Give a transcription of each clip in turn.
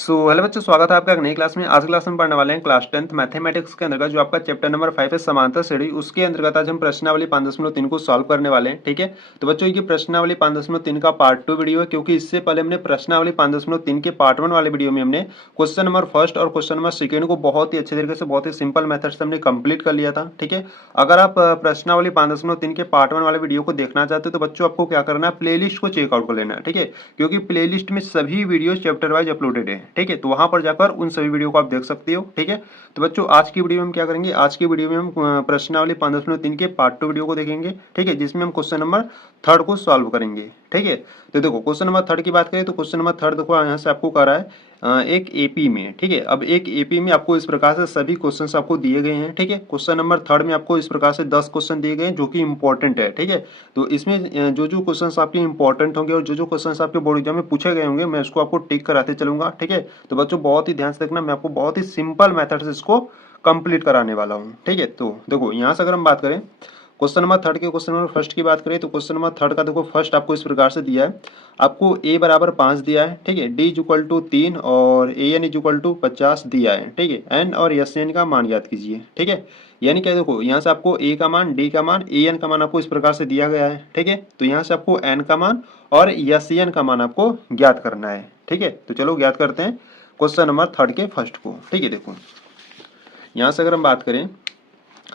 Hello बच्चों, स्वागत है आपका एक नई क्लास में। आज क्लास में पढ़ने वाले हैं क्लास 10th मैथमेटिक्स के अंतर्गत जो आपका चैप्टर नंबर 5 है समांतर श्रेणी, उसके अंतर्गत आज हम प्रश्नावली 5.3 को सॉल्व करने वाले हैं। ठीक है, तो बच्चों ये प्रश्नावली 5.3 का पार्ट 2 वीडियो है, क्योंकि इससे पहले हमने प्रश्नावली 5.3 के पार्ट 1 वाले वीडियो में हमने क्वेश्चन नंबर फर्स्ट और क्वेश्चन नंबर सेकेंड को बहुत ही अच्छे तरीके से, बहुत ही सिंपल मेथड से हमने कंप्लीट कर लिया था। ठीक है, अगर आप प्रश्नावली 5.3 के पार्ट 1 वाले वीडियो को देखना चाहते हो तो बच्चों आपको क्या करना है, प्लेलिस्ट को चेकआउट कर लेना है। ठीक है, क्योंकि प्लेलिस्ट में सभी वीडियो चैप्टर वाइज अपलोडेड है। ठीक है, तो वहां पर जाकर उन सभी वीडियो को आप देख सकते हो। ठीक है, तो बच्चों आज की वीडियो में हम क्या करेंगे, आज की वीडियो में हम प्रश्नावली 5.3 के पार्ट 2 वीडियो को देखेंगे। ठीक है, जिसमें हम क्वेश्चन नंबर थर्ड को सॉल्व करेंगे। ठीक है, तो देखो क्वेश्चन नंबर थर्ड की बात करें तो क्वेश्चन नंबर थर्ड देखो यहाँ से आपको कर रहा है एक एपी में। ठीक है, अब एक एपी में आपको इस प्रकार से सभी क्वेश्चंस आपको दिए गए हैं। ठीक है, क्वेश्चन नंबर थर्ड में आपको इस प्रकार से 10 क्वेश्चन दिए गए हैं जो कि इंपॉर्टेंट है। ठीक है, तो इसमें जो जो क्वेश्चंस आपके इंपॉर्टेंट होंगे और जो जो क्वेश्चंस आपके बोर्ड एग्जाम में पूछे गए होंगे, मैं उसको आपको टिक कराते चलूंगा। ठीक है, तो बच्चों बहुत ही ध्यान से देखना, मैं आपको बहुत ही सिंपल मेथड से इसको कंप्लीट कराने वाला हूँ। ठीक है, तो देखो यहाँ से अगर हम बात करें क्वेश्चन नंबर थर्ड के, क्वेश्चन नंबर फर्स्ट की बात करें तो क्वेश्चन नंबर थर्ड का देखो फर्स्ट आपको इस प्रकार से दिया है, आपको a बराबर 5 दिया है। ठीक है, d इज इक्वल टू 3 और a n is equal to 50 दिया है। ठीक है, n और s n का मान ज्ञात कीजिए। ठीक है, यानी क्या, देखो यहाँ से आपको a का मान, d का मान, a n का मान आपको इस प्रकार से दिया गया है। ठीक है, तो यहाँ से आपको n का मान और s n का मान आपको ज्ञात करना है। ठीक है, तो चलो ज्ञात करते हैं क्वेश्चन नंबर थर्ड के फर्स्ट को। ठीक है, देखो यहाँ से अगर हम बात करें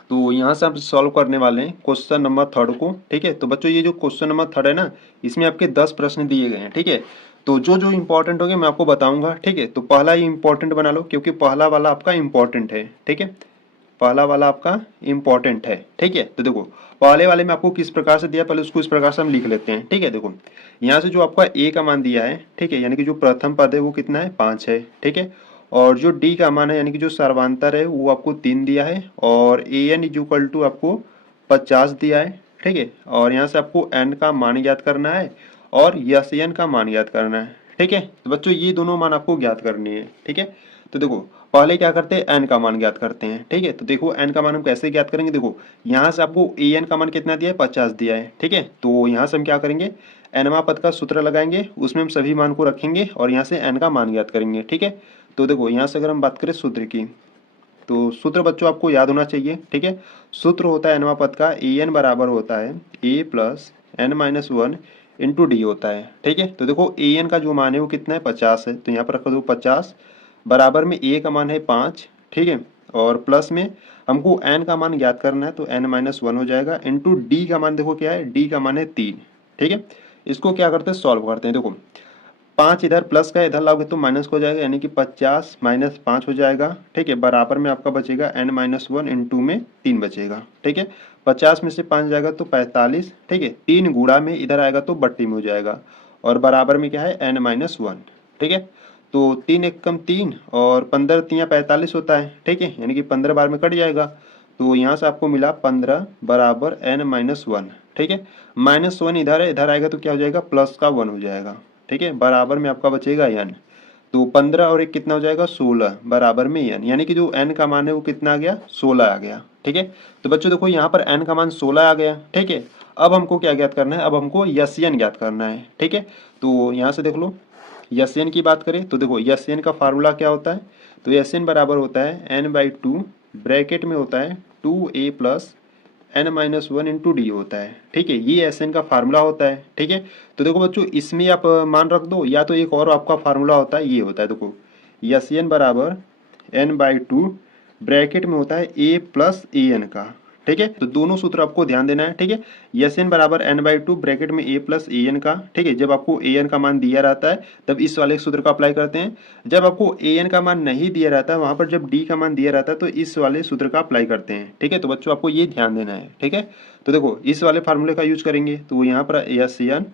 तो यहाँ से हम सॉल्व करने वाले हैं क्वेश्चन नंबर थर्ड को। ठीक है, तो बच्चों ये जो क्वेश्चन नंबर थर्ड है ना, इसमें आपके 10 प्रश्न दिए गए हैं। ठीक है, तो जो जो इंपॉर्टेंट होंगे मैं आपको बताऊंगा। ठीक है, तो पहला ही इंपॉर्टेंट बना लो, क्योंकि पहला वाला आपका इंपॉर्टेंट है। ठीक है, पहला वाला आपका इंपॉर्टेंट है। ठीक है, तो देखो पहले वाले में आपको किस प्रकार से दिया, पहले उसको इस प्रकार से हम लिख लेते हैं। ठीक है, देखो यहाँ से जो आपका ए का मान दिया है, ठीक है, यानी कि जो प्रथम पद है वो कितना है, 5 है। ठीक है, और जो डी का मान है यानी कि जो सर्वांतर है वो आपको 3 दिया है, और ए एन इज इक्वल टू आपको 50 दिया है। ठीक है, और यहाँ से आपको एन का मान ज्ञात करना है और यस एन का मान ज्ञात करना है। ठीक है, तो बच्चों ये दोनों मान आपको ज्ञात करनी है। ठीक है, तो देखो पहले क्या करते हैं, एन का मान ज्ञात करते हैं। ठीक है, तो देखो एन का मान हम कैसे ज्ञात करेंगे, देखो यहाँ से आपको ए एन का मान कितना दिया है, 50 दिया है। ठीक है, तो यहाँ से हम क्या करेंगे, एनवा पद का सूत्र लगाएंगे, उसमें हम सभी मान को रखेंगे और यहाँ से एन का मान ज्ञात करेंगे। ठीक है, तो देखो यहाँ से अगर हम बात करें सूत्र की, तो सूत्र बच्चों आपको याद होना चाहिए। ठीक है, सूत्र होता है एनवा पद का, ए एन बराबर होता है A plus N minus one into D होता है। ठीक है, तो देखो ए एन का जो मान है वो कितना है, 50 है, तो यहाँ पर रख दो 50, बराबर में ए का मान है 5। ठीक है, और प्लस में हमको एन का मान ज्ञात करना है, तो एन माइनस वन हो जाएगा, इंटू डी का मान देखो क्या है, डी का मान है 3। ठीक है, इसको क्या करते हैं, सॉल्व करते हैं। देखो 5 इधर प्लस का इधर लाओगे तो माइनस हो जाएगा, यानी कि 50 माइनस 5 हो जाएगा। ठीक है, बराबर में आपका बचेगा n माइनस वन, इंटू में 3 बचेगा। ठीक है, 50 में से 5 जाएगा तो 45। ठीक है, 3 गुणा में इधर आएगा तो बट्टी में हो जाएगा, और बराबर में क्या है, n माइनस वन। ठीक है, तो 3 एक कम 3 और 15 तियाँ 45 होता है। ठीक है, यानी कि 15 बार में कट जाएगा, तो यहाँ से आपको मिला 15 बराबर n माइनस वन। ठीक है, माइनस वन इधर है, इधर आएगा तो क्या हो जाएगा, प्लस का 1 हो जाएगा। ठीक है, बराबर में आपका बचेगा n, तो 15 और एक कितना हो जाएगा, 16, बराबर में n, यानी कि जो n का मान है वो कितना आ गया, 16 आ गया। ठीक है, तो बच्चों देखो यहाँ पर n का मान 16 आ गया। ठीक है, अब हमको क्या ज्ञात करना है, अब हमको यस-एन ज्ञात करना है। ठीक है, तो यहाँ से देख लो यस-एन की बात करें तो देखो यस-एन का फार्मूला क्या होता है, तो यस-एन बराबर होता है n/2, ब्रैकेट में होता है 2a plus n minus one into D होता है। ठीक है, ये एस एन का फार्मूला होता है। ठीक है, तो देखो बच्चों इसमें आप मान रख दो, या तो एक और आपका फार्मूला होता है, ये होता है देखो यस एन बराबर n/2, ब्रैकेट में होता है a प्लस ए एन का। ठीक है, तो दोनों सूत्र आपको ध्यान देना है। ठीक है, यस एन बराबर n/2, ब्रैकेट में a प्लस ए एन का। ठीक है, जब आपको ए एन का मान दिया रहता है तब इस वाले सूत्र का अप्लाई करते हैं, जब आपको ए एन का मान नहीं दिया रहता है, वहां पर जब डी का मान दिया रहता है तो इस वाले सूत्र का अप्लाई करते हैं। ठीक है, तो बच्चों आपको ये ध्यान देना है। ठीक है, तो देखो इस वाले फार्मूले का यूज करेंगे, तो यहाँ पर यस एन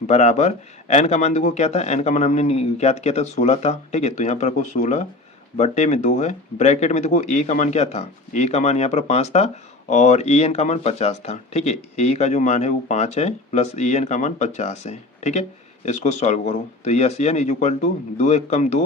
बराबर एन का मान देखो क्या था, एन का मान हमने ज्ञात किया था 16 था। ठीक है, तो यहाँ पर रखो 16 बट्टे में 2 है, ब्रैकेट में देखो ए का मान क्या था, ए का मान यहाँ पर 5 था और ए एन का मान 50 था। ठीक है, ए का जो मान है वो 5 है प्लस ए एन का मान 50 है। ठीक है, इसको सॉल्व करो, तो S N is equal to 2 एक कम 2,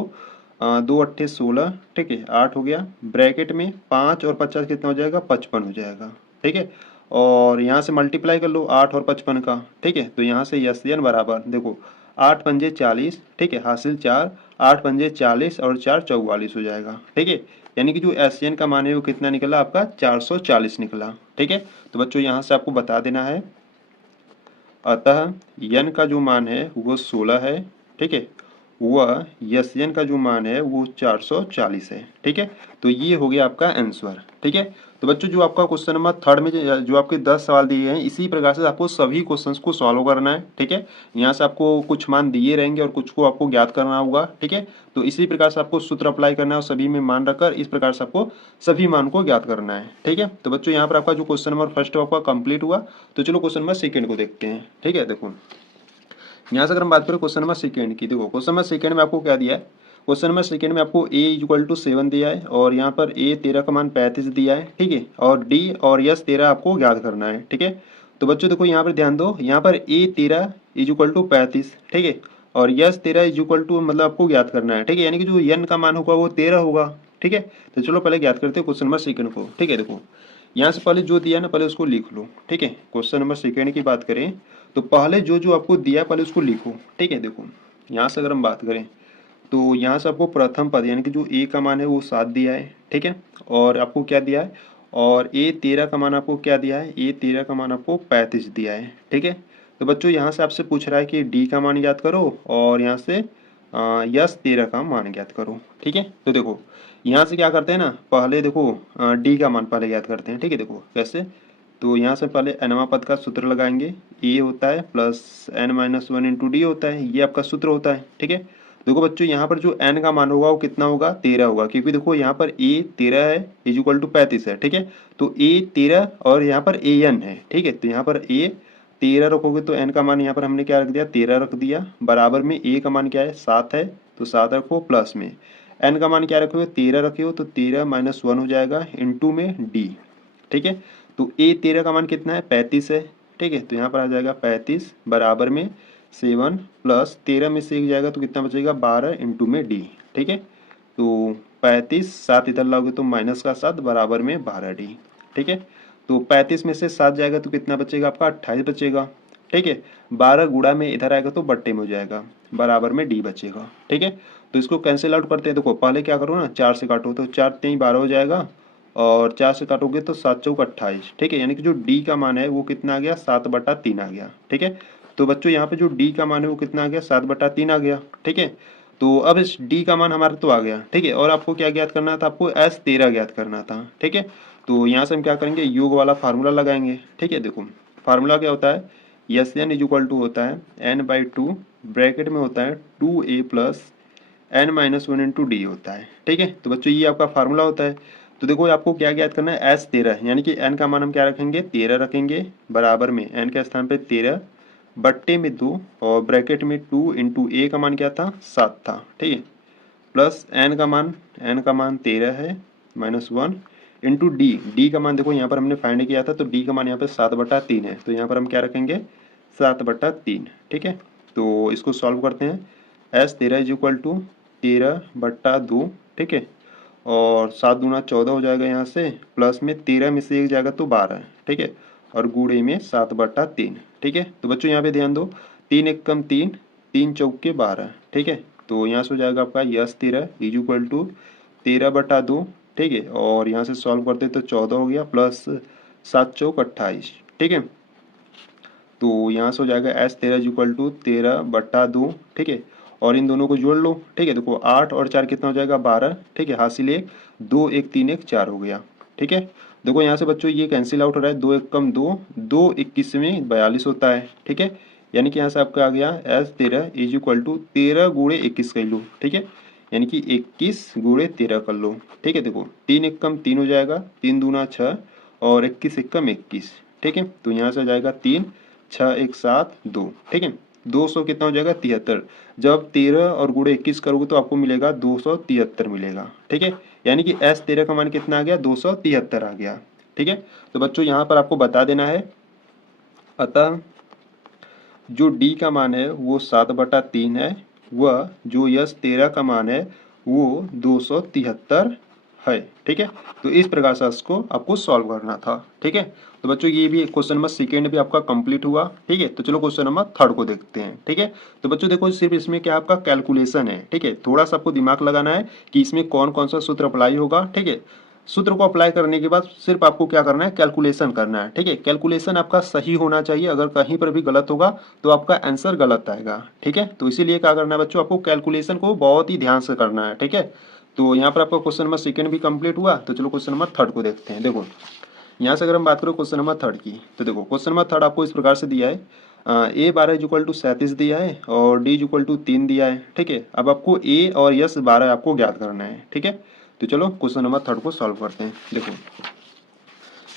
2 अट्ठे 16। ठीक है, 8 हो गया, ब्रैकेट में 5 और 50 कितना हो जाएगा, 55 हो जाएगा। ठीक है, और यहाँ से मल्टीप्लाई कर लो 8 और 55 का। ठीक है, तो यहाँ से यस एन बराबर देखो 8 पंजे 40, ठीक है, हासिल 4, 8 पंजे 40 और 4 44 हो जाएगा, ठीक है। यानी कि जो एसएन का मान है वो कितना निकला आपका 440 निकला, ठीक है। तो बच्चों यहाँ से आपको बता देना है, अतः यन का जो मान है वो 16 है, ठीक है, वह यस यन का जो मान है वो 440 है, ठीक है। तो ये हो गया आपका आंसर, ठीक है। तो बच्चों जो आपका क्वेश्चन नंबर 3 में जो आपके 10 सवाल दिए हैं, इसी प्रकार से आपको सभी क्वेश्चंस को सॉल्व करना है, ठीक है। यहाँ से आपको कुछ मान दिए रहेंगे और कुछ को आपको ज्ञात करना होगा, ठीक है। तो इसी प्रकार से आपको सूत्र अप्लाई करना है और सभी में मान रखकर इस प्रकार से आपको सभी मान को ज्ञात करना है, ठीक है। तो बच्चों यहाँ पर आपका जो क्वेश्चन नंबर फर्स्ट आपका कंप्लीट हुआ। तो चलो क्वेश्चन नंबर सेकेंड को देखते हैं, ठीक है। देखो यहाँ से अगर हम बात करें क्वेश्चन नंबर सेकेंड की, देखो क्वेश्चन नंबर सेकेंड में आपको क्या दिया है, क्वेश्चन नंबर सेकेंड में आपको a इक्वल टू 7 दिया है और यहाँ पर a 13 का मान 35 दिया है, ठीक है, और d और यस 13 आपको ज्ञात करना है, ठीक है। तो बच्चों देखो यहाँ पर ध्यान दो, यहाँ पर a 13 इज इक्वल टू 35, ठीक है, और यस 13 इज इक्वल टू मतलब आपको ज्ञात करना है, ठीक है, यानी कि जो n का मान होगा वो 13 होगा, ठीक है। तो चलो पहले ज्ञात करते हैं क्वेश्चन नंबर सेकेंड को, ठीक है। देखो यहाँ से पहले जो दिया ना पहले उसको लिख लो, ठीक है। क्वेश्चन नंबर सेकेंड की बात करें तो पहले जो जो आपको दिया है पहले उसको लिखो, ठीक है। देखो यहाँ से अगर हम बात करें तो यहाँ से आपको प्रथम पद यानी कि जो a का मान है वो 7 दिया है, ठीक है, और आपको क्या दिया है, और a 13 का मान आपको क्या दिया है, a 13 का मान आपको 35 दिया है, ठीक है। तो बच्चों यहाँ से आपसे पूछ रहा है कि d का मान ज्ञात करो और यहाँ से यस 13 का मान ज्ञात करो, ठीक है। तो देखो यहाँ से क्या करते हैं ना, पहले देखो d का मान पहले ज्ञात करते हैं, ठीक है। देखो कैसे, तो यहाँ से पहले nवां पद का सूत्र लगाएंगे, a होता है plus n minus 1 into D होता है, ये आपका सूत्र होता है, ठीक है। देखो बच्चों यहाँ पर जो n का मान होगा वो कितना होगा 13 होगा, क्योंकि देखो यहाँ पर a 13 है इज इक्वल टू 35 है, ठीक है। तो a 13 और यहाँ पर a n है, ठीक है। तो यहाँ पर a 13 रखोगे तो n का मान यहाँ पर हमने क्या रख दिया 13 रख दिया, बराबर में a का मान क्या है 7 है, तो 7 रखो, प्लस में n का मान क्या रखोगे 13 रखे हो तो 13 माइनस 1 हो जाएगा इंटू में d, ठीक है। तो a 13 का मान कितना है 35 है, ठीक है। तो यहाँ पर आ जाएगा 35 बराबर में 7 प्लस 13 में से 1 जाएगा तो कितना बचेगा 12 इंटू में d, ठीक है। तो 35 7 इधर लाओगे तो माइनस का 7 बराबर में 12d, ठीक है। तो 35 में से 7 जाएगा तो कितना बचेगा आपका 28 बचेगा, ठीक है। 12 गुणा में इधर आएगा तो बट्टे में हो जाएगा, बराबर में d बचेगा, ठीक है। तो इसको कैंसिल आउट करते हैं, देखो पहले क्या करो ना 4 से काटो तो 4 3 12 हो जाएगा और 4 से काटोगे तो 7 चौक 28, ठीक है। यानी कि जो d का मान है वो कितना आ गया 7/3 आ गया, ठीक है। तो बच्चों यहाँ पे जो d का मान है वो कितना आ गया 7/3 आ गया, ठीक है। तो अब इस d का मान हमारा तो आ गया, ठीक है, और आपको क्या ज्ञात करना था, आपको s13 ज्ञात करना था, ठीक है। तो यहाँ से हम क्या करेंगे योग वाला फार्मूला लगाएंगे, ठीक है। देखो फार्मूला क्या होता है, S N is equal to होता है n/2 ब्रैकेट में होता है 2a plus n minus 1 into D होता है, ठीक है। तो बच्चों ये आपका फार्मूला होता है। तो देखो आपको क्या ज्ञात करना है s13, यानी कि n का मान हम क्या रखेंगे 13 रखेंगे, बराबर में n के स्थान पे 13 बट्टे में 2 और ब्रैकेट में 2 इंटू a का मान क्या था 7 था, ठीक है, प्लस n का मान 13 है माइनस 1 इंटू d का मान देखो यहाँ पर हमने फाइंड किया था तो d का मान यहाँ पे 7/3 है, तो यहाँ पर हम क्या रखेंगे 7/3, ठीक है। तो इसको सॉल्व करते हैं, s13 इज इक्वल टू 13/2, ठीक है, और 7 दूना 14 हो जाएगा यहाँ से, प्लस में 13 में से 1 जाएगा तो 12, ठीक है, और गुणे में 7/3, ठीक है। तो बच्चों यहाँ पे ध्यान दो 3 1 कम 3 3 चौके 12, ठीक है। तो यहाँ से हो जाएगा आपका यस 13 इज इक्वल टू 13/2, ठीक है, और यहाँ से सॉल्व करते तो 14 हो गया प्लस 7 चौक 28, ठीक है। तो यहाँ से हो जाएगा s13 इज इक्वल टू 13/2, ठीक है, और इन दोनों को जोड़ लो, ठीक है। देखो 8 और 4 कितना हो जाएगा 12, ठीक है, हासिल 1 2 1 3 1 4 हो गया, ठीक है। देखो यहाँ से बच्चों ये कैंसिल आउट हो रहा है, 2 1 कम 2 2 21 में 42 होता है, ठीक है। यानी कि यहाँ से आपका आ गया s13 इज इक्वल टू 13 गुणे 21 कर लो, ठीक है, यानी कि 21 गुणे 13 कर लो, ठीक है। देखो 3 1 कम 3 हो जाएगा, 3 दूना 6 और 21 1 कम 21, ठीक है। तो यहाँ से आ जाएगा 3 6 1 7 2, ठीक है, 200 कितना हो जाएगा 73, जब 13 और गुणे 21 करोगे तो आपको मिलेगा 273 मिलेगा, ठीक है। यानी कि s13 का मान कितना आ गया 273 आ गया, ठीक है। तो बच्चों यहाँ पर आपको बता देना है, अतः जो d का मान है वो 7/3 है, वह जो यस 13 का मान है वो 273 है। ठीक है, तो इस प्रकार से इसको आपको सॉल्व करना था। ठीक है, तो बच्चों ये भी क्वेश्चन नंबर सेकेंड भी आपका कंप्लीट हुआ। ठीक है, तो चलो क्वेश्चन नंबर थर्ड को देखते हैं। ठीक है, तो बच्चों देखो सिर्फ इसमें क्या आपका कैलकुलेशन है। ठीक है, थोड़ा सा आपको दिमाग लगाना है कि इसमें कौन कौन सा सूत्र अप्लाई होगा। ठीक है, सूत्र को अप्लाई करने के बाद सिर्फ आपको क्या करना है, कैलकुलेशन करना है। ठीक है, कैलकुलेशन आपका सही होना चाहिए, अगर कहीं पर भी गलत होगा तो आपका आंसर गलत आएगा। ठीक है, तो इसीलिए क्या करना है बच्चों, आपको कैलकुलेशन को बहुत ही ध्यान से करना है। ठीक है, तो यहाँ पर आपका क्वेश्चन नंबर सेकंड भी कंप्लीट हुआ। तो चलो क्वेश्चन नंबर थर्ड को देखते हैं। देखो यहाँ से अगर हम बात करें क्वेश्चन नंबर थर्ड की, तो देखो क्वेश्चन नंबर थर्ड आपको इस प्रकार से दिया है, ए 12 = 37 दिया है और डी =3 दिया है। ठीक है, अब आपको ए और यस 12 आपको ज्ञात करना है। ठीक है, तो चलो क्वेश्चन नंबर थर्ड को सॉल्व करते हैं। देखो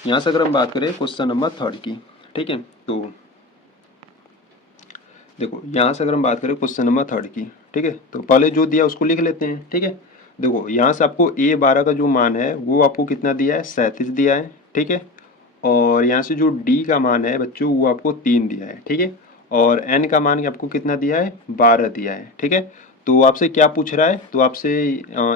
यहाँ से अगर हम बात करें क्वेश्चन नंबर थर्ड की, ठीक है, तो देखो यहाँ से अगर हम बात करें क्वेश्चन नंबर थर्ड की, ठीक है, तो पहले जो दिया उसको लिख लेते हैं। ठीक है, देखो यहाँ से आपको ए 12 का जो मान है वो आपको कितना दिया है, 37 दिया है। ठीक है, और यहाँ से जो डी का मान है बच्चों वो आपको 3 दिया है। ठीक है, और एन का मान आपको कितना दिया है, 12 दिया है। ठीक है, तो आपसे क्या पूछ रहा है, तो आपसे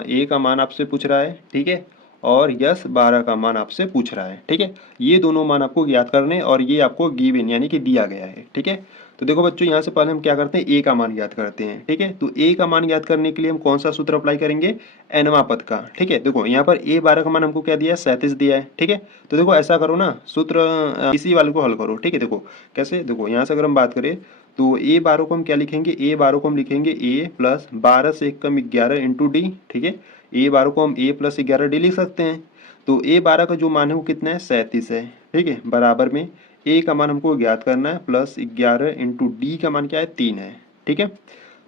ए का मान आपसे पूछ रहा है। ठीक है, और यस 12 का मान आपसे पूछ रहा है। ठीक है, ये दोनों मान आपको ज्ञात करने और ये आपको गिवन यानी कि दिया गया है। ठीक है, तो देखो बच्चों यहाँ से पहले हम क्या करते हैं, ए का मान ज्ञात करते हैं। ठीक है, तो ए का मान ज्ञात करने के लिए हम कौन सा सूत्र अप्लाई करेंगे, एनवा पद का। ठीक है, देखो यहाँ पर ए 12 का मान हमको क्या दिया है, 37 दिया है। ठीक है, तो देखो ऐसा करो ना, सूत्र इसी वाले को हल करो। ठीक है, देखो कैसे, देखो यहाँ से अगर हम बात करें तो ए 12 को हम क्या लिखेंगे, ए 12 को हम लिखेंगे ए प्लस 12 से 1 कम 11 इंटू डी। ठीक है, ए 12 को हम ए प्लस 11 डी लिख सकते हैं। तो ए 12 का जो मान है वो कितना है, 37 है। ठीक है, बराबर में ए का मान हमको ज्ञात करना है प्लस 11 इंटू डी का मान क्या है, 3 है। ठीक है,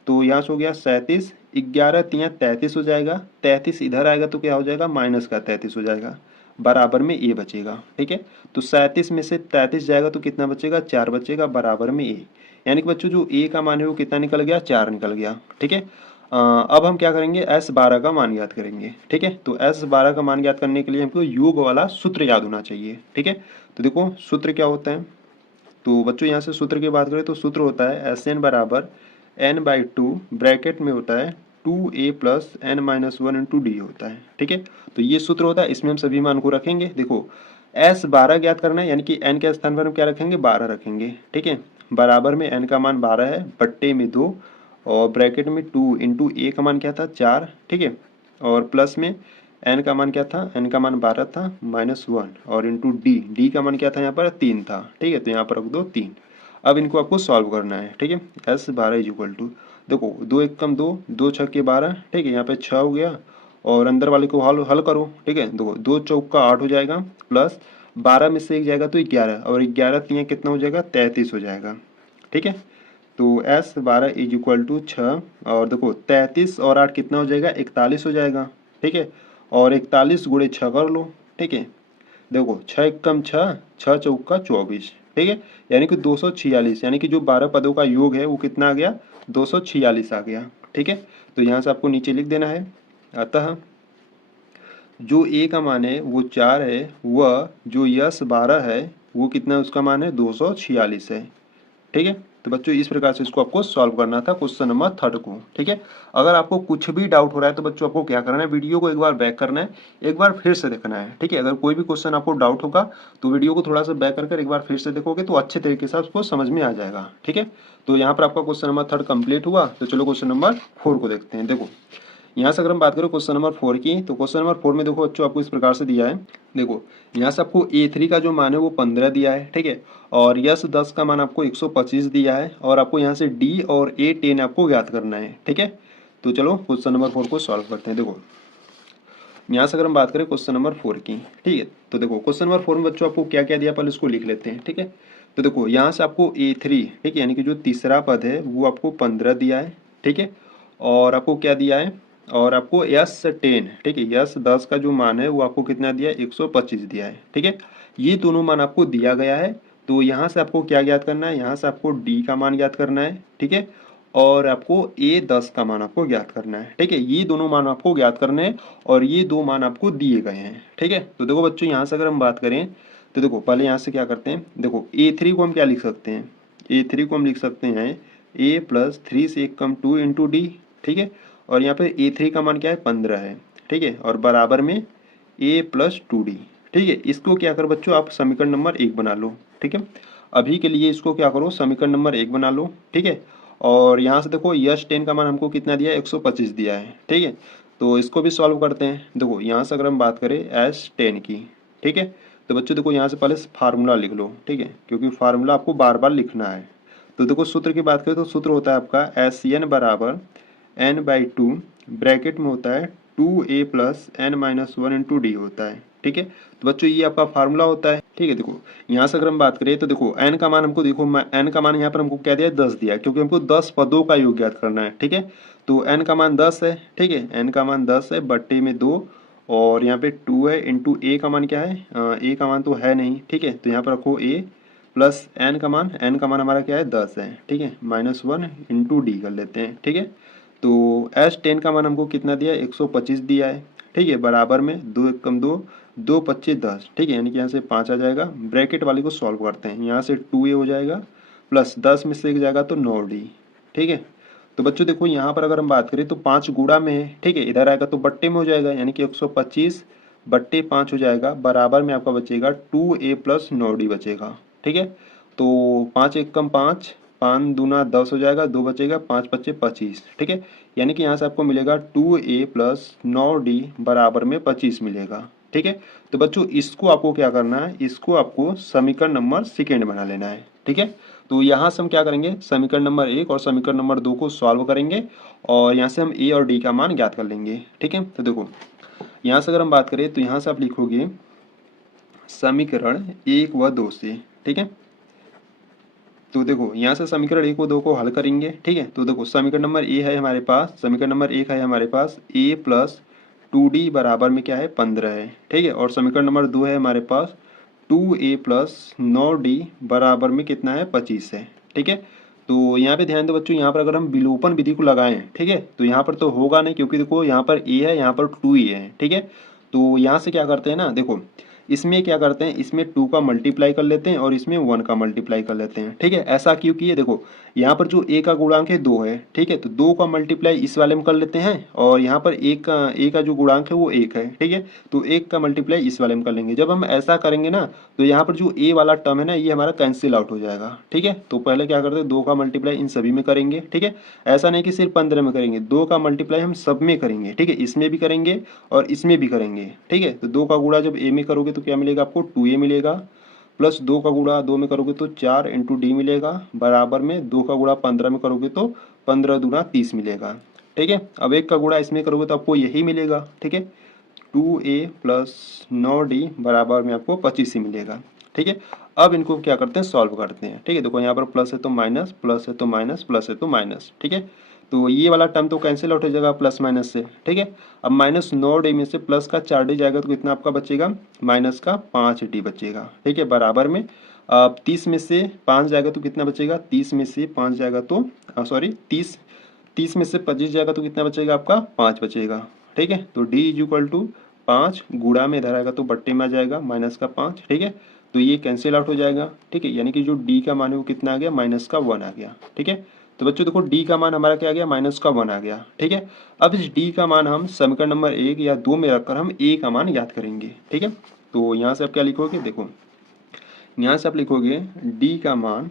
तो यहाँ से हो गया 37, 11 3 33 हो जाएगा, 33 इधर आएगा तो क्या हो जाएगा, माइनस का 33 हो जाएगा, बराबर में ए बचेगा। ठीक है, तो 37 में से 33 जाएगा तो कितना बचेगा, 4 बचेगा, बराबर में ए। यानी कि बच्चों जो ए का मान है वो कितना निकल गया, 4 निकल गया। ठीक है, अब हम क्या करेंगे, एस 12 का मान ज्ञात करेंगे। ठीक है, तो एस 12 का मान ज्ञात करने के लिए हमको योग वाला सूत्र याद होना चाहिए। ठीक है, तो देखो सूत्र क्या होता है, तो बच्चों यहाँ से सूत्र की बात करें तो सूत्र होता है एस एन बराबर n/2 ब्रैकेट में होता है 2a plus n-1 into D होता है। ठीक है, तो ये सूत्र होता है, इसमें हम सभी मान को रखेंगे। देखो s 12 ज्ञात करना है, यानी कि n के स्थान पर हम क्या रखेंगे, 12 रखेंगे। ठीक है, बराबर में n का मान 12 है, बट्टे में 2 और ब्रैकेट में 2 इंटू ए का मान क्या था, 4। ठीक है, और प्लस में एन का मान क्या था, एन का मान 12 था, -1 और इंटू डी, डी का मान क्या था यहाँ पर, 3 था। ठीक है, तो यहाँ पर रख दो 3। अब इनको आपको सॉल्व करना है। ठीक है, एस 12 इक्वल टू, देखो 2 1 कम 2, 2 6 के 12। ठीक है, यहाँ पे 6 हो गया और अंदर वाले को हल हल करो। ठीक है, देखो 2 चौक का 8 हो जाएगा, प्लस 12 में से 1 जाएगा तो 11 और 11 3 कितना हो जाएगा, 33 हो जाएगा। ठीक है, तो एस 12 इक्वल टू 6 और देखो 33 और 8 कितना हो जाएगा, 41 हो जाएगा। ठीक है, और 41 गुणे 6 कर लो। ठीक है, देखो 6 1 कम 6, 6 चौका 24। ठीक है, यानी कि 246, यानी कि जो 12 पदों का योग है वो कितना आ गया, 246 आ गया। ठीक है, तो यहाँ से आपको नीचे लिख देना है, अतः जो ए का मान है वो 4 है, वह जो यस 12 है वो कितना उसका मान है, 246 है। ठीक है, तो बच्चों इस प्रकार से इसको आपको सॉल्व करना था क्वेश्चन नंबर थर्ड को। ठीक है, अगर आपको कुछ भी डाउट हो रहा है तो बच्चों आपको क्या करना है, वीडियो को एक बार बैक करना है, एक बार फिर से देखना है। ठीक है, अगर कोई भी क्वेश्चन आपको डाउट होगा तो वीडियो को थोड़ा सा बैक कर एक बार फिर से देखोगे तो अच्छे तरीके से आपको समझ में आ जाएगा। ठीक है, तो यहाँ पर आपका क्वेश्चन नंबर थर्ड कंप्लीट हुआ। तो चलो क्वेश्चन नंबर 4 को देखते हैं। देखो यहाँ से अगर हम बात करें क्वेश्चन नंबर 4 की, तो क्वेश्चन नंबर 4 में देखो बच्चों आपको इस प्रकार से दिया है। देखो यहाँ से आपको A3 का जो मान है वो 15 दिया है। ठीक है, और यस 10 का मान आपको 125 दिया है और आपको यहाँ से D और A10 आपको ज्ञात करना है। ठीक है, तो चलो क्वेश्चन नंबर 4 को सॉल्व करते हैं। देखो यहाँ से अगर हम बात करें क्वेश्चन नंबर 4 की, ठीक है, तो देखो क्वेश्चन नंबर 4 में बच्चों आपको क्या क्या दिया, पहले इसको लिख लेते हैं। ठीक है, तो देखो यहाँ से आपको A3, ठीक है, यानी कि जो तीसरा पद है वो आपको 15 दिया है। ठीक है, और आपको क्या दिया है, और आपको यस 10, ठीक है, यस 10 का जो मान है वो आपको कितना दिया है, 125 दिया है। ठीक है, ये दोनों मान आपको दिया गया है। तो यहाँ से आपको क्या ज्ञात करना है, यहाँ से आपको डी का मान ज्ञात करना है। ठीक है, और आपको A10 का मान आपको ज्ञात करना है। ठीक है, ये दोनों मान आपको ज्ञात करने हैं और ये दो मान आपको दिए गए हैं। ठीक है, तो देखो बच्चों यहाँ से अगर हम बात करें तो देखो पहले यहाँ से क्या करते हैं, देखो A3 को हम क्या लिख सकते हैं, A3 को हम लिख सकते हैं A प्लस 3 से 1 कम 2 इंटू डी। ठीक है, और यहाँ पे A3 का मान क्या है, 15 है। ठीक है, और बराबर में a प्लस 2d। ठीक है, इसको क्या कर बच्चों आप समीकरण नंबर 1 बना लो। ठीक है, अभी के लिए इसको क्या करो समीकरण नंबर 1 बना लो। ठीक है, और यहाँ से देखो यश 10 का मान हमको कितना दिया है, 125 दिया है। ठीक है, तो इसको भी सॉल्व करते हैं। देखो यहाँ से अगर हम बात करें एस 10 की, ठीक है, तो बच्चों देखो यहाँ से पहले फार्मूला लिख लो। ठीक है, क्योंकि फार्मूला आपको बार बार लिखना है। तो देखो सूत्र की बात करें तो सूत्र होता है आपका एस एन बराबर n/2 ब्रैकेट में होता है 2a plus n-1 into D होता है। ठीक है, तो बच्चों ये आपका फार्मूला होता है। ठीक है, देखो यहाँ से अगर हम बात करें तो देखो n का मान हमको देखो n का मान यहाँ पर हमको क्या दिया है 10 दिया है, क्योंकि हमको 10 पदों का योग ज्ञात करना है। ठीक है, तो n का मान 10 है। ठीक है, n का मान 10 है बट्टे में 2 और यहाँ पे 2 है इंटू a का मान क्या है, a का मान तो है नहीं। ठीक है, तो यहाँ पर रखो a प्लस n का मान हमारा क्या है 10 है। ठीक है, -1 इंटू डी कर लेते हैं। ठीक है, तो एस 10 का मान हमको कितना दिया है 125 दिया है। ठीक है, बराबर में 2 एकम 2 2 25 10। ठीक है, यानी कि यहाँ से 5 आ जाएगा। ब्रैकेट वाले को सॉल्व करते हैं, यहाँ से 2a हो जाएगा प्लस 10 में से 1 जाएगा तो 9d। ठीक है, तो बच्चों देखो यहाँ पर अगर हम बात करें तो 5 गुणा में है। ठीक है, इधर आएगा तो बट्टे में हो जाएगा, यानी कि 125 बट्टे 5 हो जाएगा। बराबर में आपका बचेगा 2a प्लस 9d बचेगा। ठीक है, तो 5 एकम 5 5 दूना 10 हो जाएगा, 2 बचेगा, 5 पच्चे 25। ठीक है, यानी कि यहाँ से आपको मिलेगा 2a प्लस 9d बराबर में 25 मिलेगा। ठीक है, तो बच्चों इसको आपको क्या करना है, इसको आपको समीकरण नंबर सेकेंड बना लेना है। ठीक है, तो यहाँ से हम क्या करेंगे समीकरण नंबर 1 और समीकरण नंबर 2 को सॉल्व करेंगे और यहाँ से हम a और d का मान ज्ञात कर लेंगे। ठीक है, तो देखो यहाँ से अगर हम बात करें तो यहाँ से आप लिखोगे समीकरण 1 व 2 से। ठीक है, तो देखो यहाँ से समीकरण 1 व 2 को हल करेंगे। ठीक है, तो देखो समीकरण नंबर ए है हमारे पास, समीकरण नंबर 1 है हमारे पास a प्लस 2d बराबर में क्या है 15 है। ठीक है, और समीकरण नंबर 2 है हमारे पास 2a प्लस 9d बराबर में कितना है 25 है। ठीक है, तो यहाँ पे ध्यान दो बच्चों, यहाँ पर अगर हम विलोपन विधि को लगाएं, ठीक है, तो यहाँ पर तो होगा नहीं, क्योंकि देखो यहाँ पर a है, यहाँ पर 2a है। ठीक है, तो यहाँ से क्या करते हैं ना, देखो इसमें क्या करते हैं, इसमें 2 का मल्टीप्लाई कर लेते हैं और इसमें 1 का मल्टीप्लाई कर लेते हैं। ठीक है, ऐसा क्यों किए, देखो यहाँ पर जो a का गुणांक है 2 है। ठीक है, तो 2 का मल्टीप्लाई इस वाले में कर लेते हैं और यहाँ पर a का जो गुणांक है वो 1 है। ठीक है, तो 1 का मल्टीप्लाई इस वाले में कर लेंगे। जब हम ऐसा करेंगे ना तो यहाँ पर जो a वाला टर्म है ना ये हमारा कैंसिल आउट हो जाएगा। ठीक है, तो पहले क्या करते हैं 2 का मल्टीप्लाई इन सभी में करेंगे। ठीक है, ऐसा नहीं कि सिर्फ 15 में करेंगे, 2 का मल्टीप्लाई हम सब में करेंगे। ठीक है, इसमें भी करेंगे और इसमें भी करेंगे। ठीक है, तो 2 का गुणा जब a में करोगे तो क्या मिलेगा आपको 2a मिलेगा, प्लस 2 का गुणा 2 में करोगे तो 4 इंटू डी मिलेगा, बराबर में 2 का गुणा 15 में करोगे तो 15 दूना 30 मिलेगा। ठीक है, अब 1 का गुणा इसमें करोगे तो आपको यही मिलेगा। ठीक है, 2a प्लस 9d बराबर में आपको 25 ही मिलेगा। ठीक है, अब इनको क्या करते हैं सॉल्व करते हैं। ठीक है, देखो यहाँ पर प्लस है तो माइनस, प्लस है तो माइनस, प्लस है तो माइनस। ठीक है, तो ये वाला टर्म तो कैंसिल आउट हो जाएगा प्लस माइनस से। ठीक है, अब -9d में से प्लस का 4d जाएगा तो कितना आपका बचेगा, माइनस का 5d बचेगा। ठीक है, बराबर में अब 30 में से 5 जाएगा तो कितना बचेगा, 30 में से 5 जाएगा तो सॉरी 30 में से 25 जाएगा तो कितना बचेगा आपका 5 बचेगा। ठीक है, तो d इज इक्वल टू 5 गुणा में इधर आएगा तो बट्टे में आ जाएगा माइनस का 5। ठीक है, तो ये कैंसिल आउट हो जाएगा। ठीक है, यानी कि जो d का मान है वो कितना आ गया, माइनस का 1 आ गया। ठीक है, तो बच्चों देखो d का मान हमारा क्या आ गया, माइनस का 1 आ गया। ठीक है, अब इस d का मान हम समीकरण नंबर 1 या 2 में रखकर हम a का मान ज्ञात करेंगे। ठीक है, तो यहाँ से आप क्या लिखोगे, देखो यहाँ से आप लिखोगे d का मान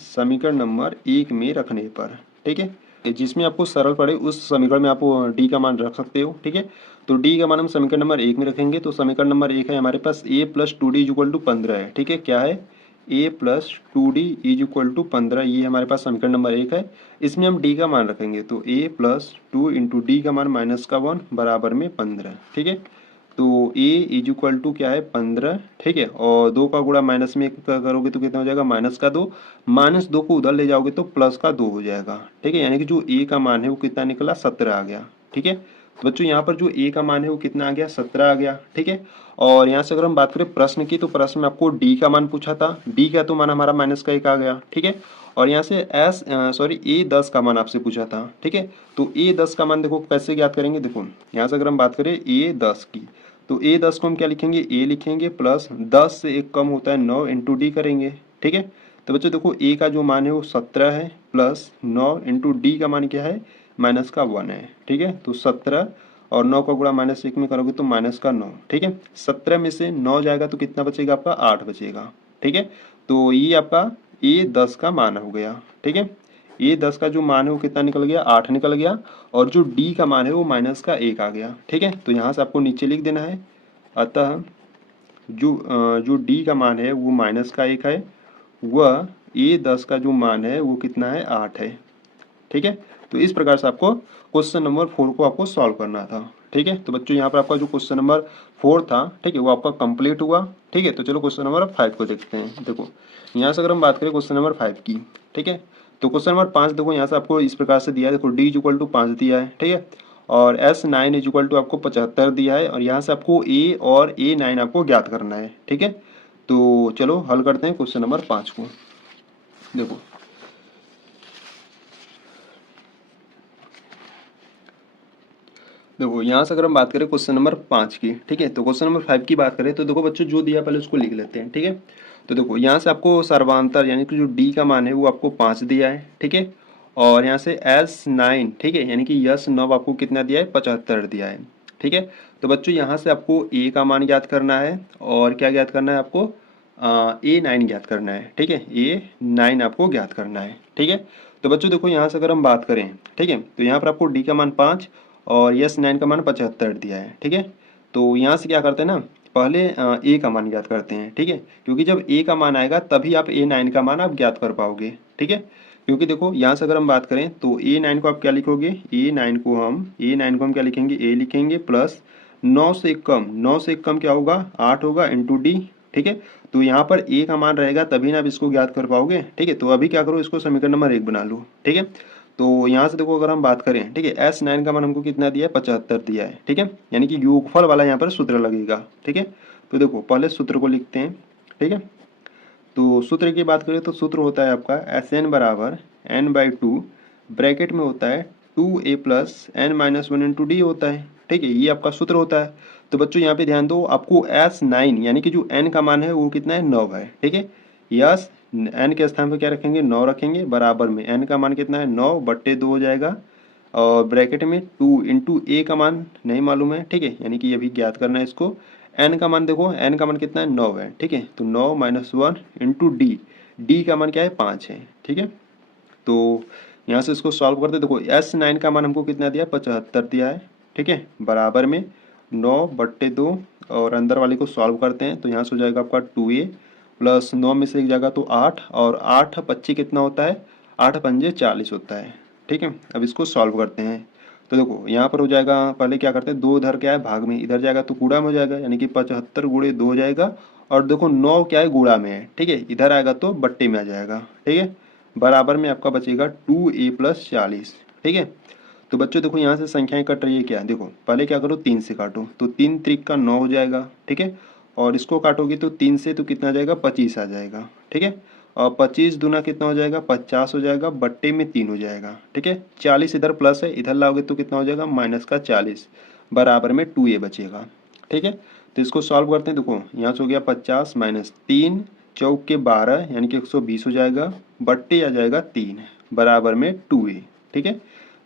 समीकरण नंबर 1 में रखने पर। ठीक है, जिसमें आपको सरल पड़े उस समीकरण में आप d का मान रख सकते हो। ठीक है, तो d का मान हम समीकरण नंबर 1 में रखेंगे, तो समीकरण नंबर 1 है हमारे पास a plus 2d is equal to 15 है। ठीक है, क्या है a plus 2d is equal to 15, ये हमारे पास समीकरण नंबर 1 है। इसमें हम d का मान रखेंगे तो a प्लस 2 इंटू डी का मान माइनस का 1 बराबर में 15। ठीक है, तो a इज इक्वल टू क्या है 15। ठीक है, और 2 का गुणा माइनस में करोगे तो कितना हो जाएगा माइनस का 2, -2 को उधर ले जाओगे तो प्लस का 2 हो जाएगा। ठीक है, यानी कि जो a का मान है वो कितना निकला 17 आ गया। ठीक है, तो बच्चों यहाँ पर जो a का मान है वो कितना आ गया 17 आ गया। ठीक है, और यहाँ से अगर हम बात करें प्रश्न की, तो प्रश्न में आपको d का मान पूछा था, d का तो मान हमारा -1 आ गया। ठीक है, और यहाँ से a 10 का मान आपसे पूछा था। ठीक है, तो a 10 का मान देखो कैसे ज्ञात करेंगे, देखो यहाँ से अगर हम बात करें a 10 की, तो a 10 को हम क्या लिखेंगे, a लिखेंगे प्लस 10 से 1 कम होता है 9 इंटू डी करेंगे। ठीक है, तो बच्चों देखो a का जो मान है वो 17 है, प्लस 9 इंटू डी का मान क्या है माइनस का 1 है, ठीक है। तो 17 और 9 का गुणा -1 में करोगे तो माइनस का 9, ठीक है। 17 में से 9 जाएगा तो कितना बचेगा आपका 8 बचेगा, ठीक है। तो ये आपका A10 का मान हो गया, ठीक है। A10 का जो मान है वो कितना निकल गया, 8 निकल गया। और जो D का मान है वो माइनस का 1 आ गया, ठीक है। तो यहाँ से आपको नीचे लिख देना है। अतः जो D का मान है वो माइनस का 1 है, वह A10 का जो मान है वो कितना है, 8 है, ठीक है। तो इस प्रकार से आपको क्वेश्चन नंबर 4 को आपको सॉल्व करना था, ठीक है। तो बच्चों यहाँ पर आपका जो क्वेश्चन नंबर 4 था, ठीक है, वो आपका कंप्लीट हुआ, ठीक है। तो चलो क्वेश्चन नंबर 5 को देखते हैं। देखो यहाँ से अगर हम बात करें क्वेश्चन नंबर 5 की, ठीक है, तो क्वेश्चन नंबर 5 देखो यहाँ से आपको इस प्रकार से दिया है। देखो D इक्वल टू 5 दिया है, ठीक है, और S9 इक्वल टू आपको 75 दिया है, और यहाँ से आपको A और A9 आपको ज्ञात करना है, ठीक है। तो चलो हल करते हैं क्वेश्चन नंबर 5 को। देखो यहाँ से अगर हम बात करें क्वेश्चन नंबर 5 की, ठीक है, तो क्वेश्चन नंबर 5 की बात करें तो देखो बच्चों जो दिया पहले उसको लिख लेते हैं, ठीक है। तो देखो यहाँ से आपको सर्वांतर यानी कि जो D का मान है वो आपको 5 दिया है, ठीक है। और यहाँ से S9, ठीक है, यानी कि यस 9 आपको कितना दिया है, 75 दिया है, ठीक है। तो बच्चों यहाँ से आपको A का मान ज्ञात करना है, और क्या ज्ञात करना है आपको, A9 ज्ञात करना है, ठीक है। A9 आपको ज्ञात करना है, ठीक है। तो बच्चों देखो यहाँ से अगर हम बात करें, ठीक है, तो यहाँ पर आपको D का मान 5 और S9 का मान 75 दिया है, ठीक है। तो यहाँ से क्या करते हैं ना, पहले A का मान ज्ञात करते हैं, ठीक है, क्योंकि जब A का मान आएगा तभी आप A9 का मान आप ज्ञात कर पाओगे, ठीक है। क्योंकि देखो यहाँ से अगर हम बात करें तो A9 को आप क्या लिखोगे, A9 को हम क्या लिखेंगे, A लिखेंगे प्लस 9 से कम, 9 से कम क्या होगा, 8 होगा इंटू D, ठीक है। तो यहाँ पर A का मान रहेगा तभी ना आप इसको ज्ञात कर पाओगे, ठीक है। तो अभी क्या करो, इसको समीकरण नंबर 1 बना लो, ठीक है। तो यहाँ से देखो अगर हम बात करें, ठीक है, S9 का मान हमको कितना दिया है, 75 दिया है, ठीक है, यानी कि योगफल वाला यहाँ पर सूत्र लगेगा, ठीक है। तो देखो पहले सूत्र को लिखते हैं, ठीक है। तो सूत्र की बात करें तो सूत्र होता है आपका Sn बराबर n/2, ब्रैकेट में होता है 2a plus n-1 into D होता है, ठीक है, ये आपका सूत्र होता है। तो बच्चों यहाँ पे ध्यान दो, आपको S9 यानी कि जो n का मान है वो कितना है, 9 है, ठीक है। यस n के स्थान पर क्या रखेंगे, 9 रखेंगे, बराबर में n का मान कितना है, 9/2 हो जाएगा, और ब्रैकेट में 2 इंटू a का मान नहीं मालूम है, ठीक है, यानी कि अभी ज्ञात करना है इसको। n का मान देखो, n का मान कितना है, 9 है, ठीक है। तो 9 - 1 इंटू d का मान क्या है, 5 है, ठीक है। तो यहाँ से इसको सॉल्व करते देखो, S9 का मान हमको कितना दिया है, 75 दिया है, ठीक है, बराबर में 9/2, और अंदर वाले को सॉल्व करते हैं तो यहाँ से हो जाएगा आपका 2a प्लस 9 में से एक जाएगा तो 8, और 8 25 कितना होता है, 8 पंजे 40 होता है, ठीक है। अब इसको सॉल्व करते हैं तो देखो यहाँ पर हो जाएगा, पहले क्या करते हैं, 2 इधर क्या है भाग में, इधर जाएगा तो कूड़ा में हो जाएगा, यानी कि 75 × 2 हो जाएगा, और देखो 9 क्या है, गुणा में है, ठीक है, इधर आएगा तो बट्टे में आ जाएगा, ठीक है, बराबर में आपका बचेगा 2a प्लस 40, ठीक है। तो बच्चों देखो यहाँ से संख्याएं कट रही है क्या, देखो पहले क्या करो, 3 से काटो, तो 3 त्रिक का 9 हो जाएगा, ठीक है, और इसको काटोगे तो 3 से तो कितना आ जाएगा, 25 आ जाएगा, ठीक है, और 25 दूना कितना हो जाएगा, 50 हो जाएगा, बट्टे में 3 हो जाएगा, ठीक है। 40 इधर प्लस है, इधर लाओगे तो कितना हो जाएगा, माइनस का 40, बराबर में 2a बचेगा, ठीक है। तो इसको सॉल्व करते हैं, देखो यहाँ से हो गया 50 - 3 चौक के 12 यानी कि 120 हो जाएगा, बट्टे आ जाएगा 3, बराबर में 2a, ठीक है।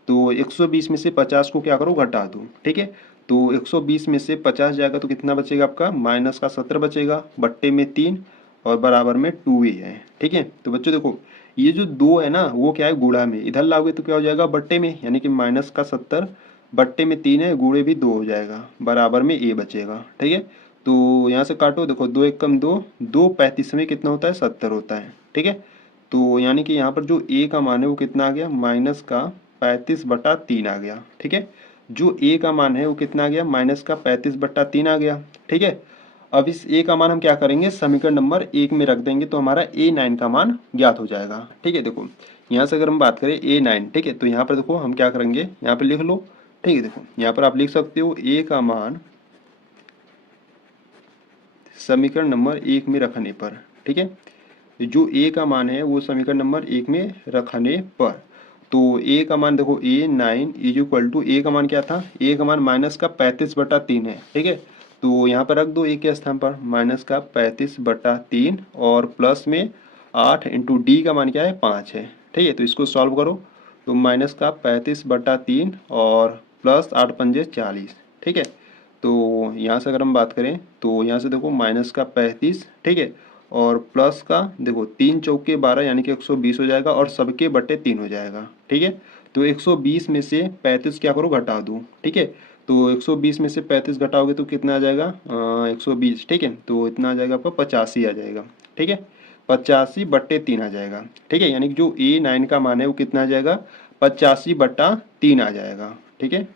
तो 120 में से 50 को क्या करो, घटा दो, ठीक है। तो 120 में से 50 जाएगा तो कितना बचेगा आपका, माइनस का 17 बचेगा, बट्टे में 3, और बराबर में 2a है, ठीक है। तो बच्चों देखो ये जो 2 है ना वो क्या है, गुणा में, इधर लाओगे तो क्या हो जाएगा, बट्टे में, यानी कि माइनस का 70, बट्टे में 3 है, गुणे भी 2 हो जाएगा, बराबर में a बचेगा, ठीक है। तो यहाँ से काटो, देखो 2 × 1 = 2, 2 35 में कितना होता है, 70 होता है, ठीक है। तो यानी कि यहाँ पर जो a का मान है वो कितना आ गया, माइनस का 35/3 आ गया, ठीक है। जो a का मान है वो कितना आ गया, माइनस का 35/3 आ गया, ठीक है। अब इस a का मान हम क्या करेंगे, समीकरण नंबर 1 में रख देंगे तो हमारा A9 का मान ज्ञात हो जाएगा, ठीक है। देखो यहाँ से अगर हम बात करें A9, ठीक है, तो यहाँ पर देखो हम क्या करेंगे, यहाँ पर लिख लो, ठीक है। देखो यहाँ पर आप लिख सकते हो a का मान समीकरण नंबर 1 में रखने पर, ठीक है, जो a का मान है वो समीकरण नंबर 1 में रखने पर, तो a का मान देखो A9 = a का मान क्या था, a का मान माइनस का 35/3 है, ठीक है। तो यहाँ पर रख दो a के स्थान पर, माइनस का 35/3, और प्लस में 8 इंटू d का मान क्या है, 5 है, ठीक है। तो इसको सॉल्व करो तो माइनस का 35/3 और प्लस 8×5 = 40, ठीक है। तो यहाँ से अगर हम बात करें तो यहाँ से देखो माइनस का 35, ठीक है, और प्लस का देखो 3×4 = 12 यानी कि 120 हो जाएगा और सबके बटे 3 हो जाएगा, ठीक है। तो 120 में से 35 क्या करो घटा दो, ठीक है। तो 120 में से 35 घटाओगे तो कितना आ जाएगा 120, ठीक है। तो इतना आ जाएगा आपका 85 आ जाएगा, ठीक है। 85/3 आ जाएगा, ठीक है। यानी कि जो A9 का मान है वो कितना आ जाएगा 85/3 आ जाएगा, ठीक है।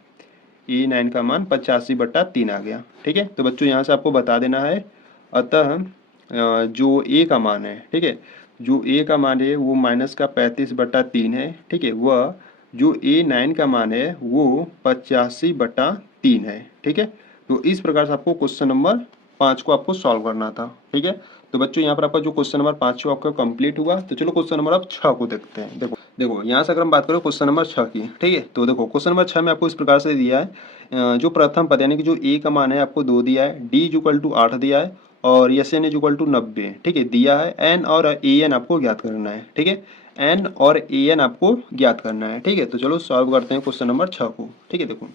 A9 का मान 85/3 आ गया, ठीक है। तो बच्चों यहाँ से आपको बता देना है, अतः जो ए का मान है, ठीक है, जो ए का मान है वो माइनस का 35/3 है, ठीक है। वह जो A9 का मान है वो 85/3 है, ठीक है। तो इस प्रकार से आपको क्वेश्चन नंबर 5 को आपको सॉल्व करना था, ठीक है। तो बच्चों यहाँ पर आपका जो क्वेश्चन नंबर 5 जो आपका कंप्लीट हुआ। तो चलो क्वेश्चन नंबर आप 6 को देखते हैं। देखो देखो यहाँ से अगर हम बात करें क्वेश्चन नंबर 6 की, ठीक है। तो देखो क्वेश्चन नंबर 6 में आपको इस प्रकार से दिया है, जो प्रथम पद यानी कि जो ए का मान है आपको 2 दिया है, डी इक्वल टू 8 दिया है और एस एन इक्वल टू 90, ठीक है, दिया है। एन और ए एन आपको ज्ञात करना है, ठीक है। एन और ए एन आपको ज्ञात करना है, ठीक है। तो चलो सॉल्व करते हैं क्वेश्चन नंबर 6 को, ठीक है। देखो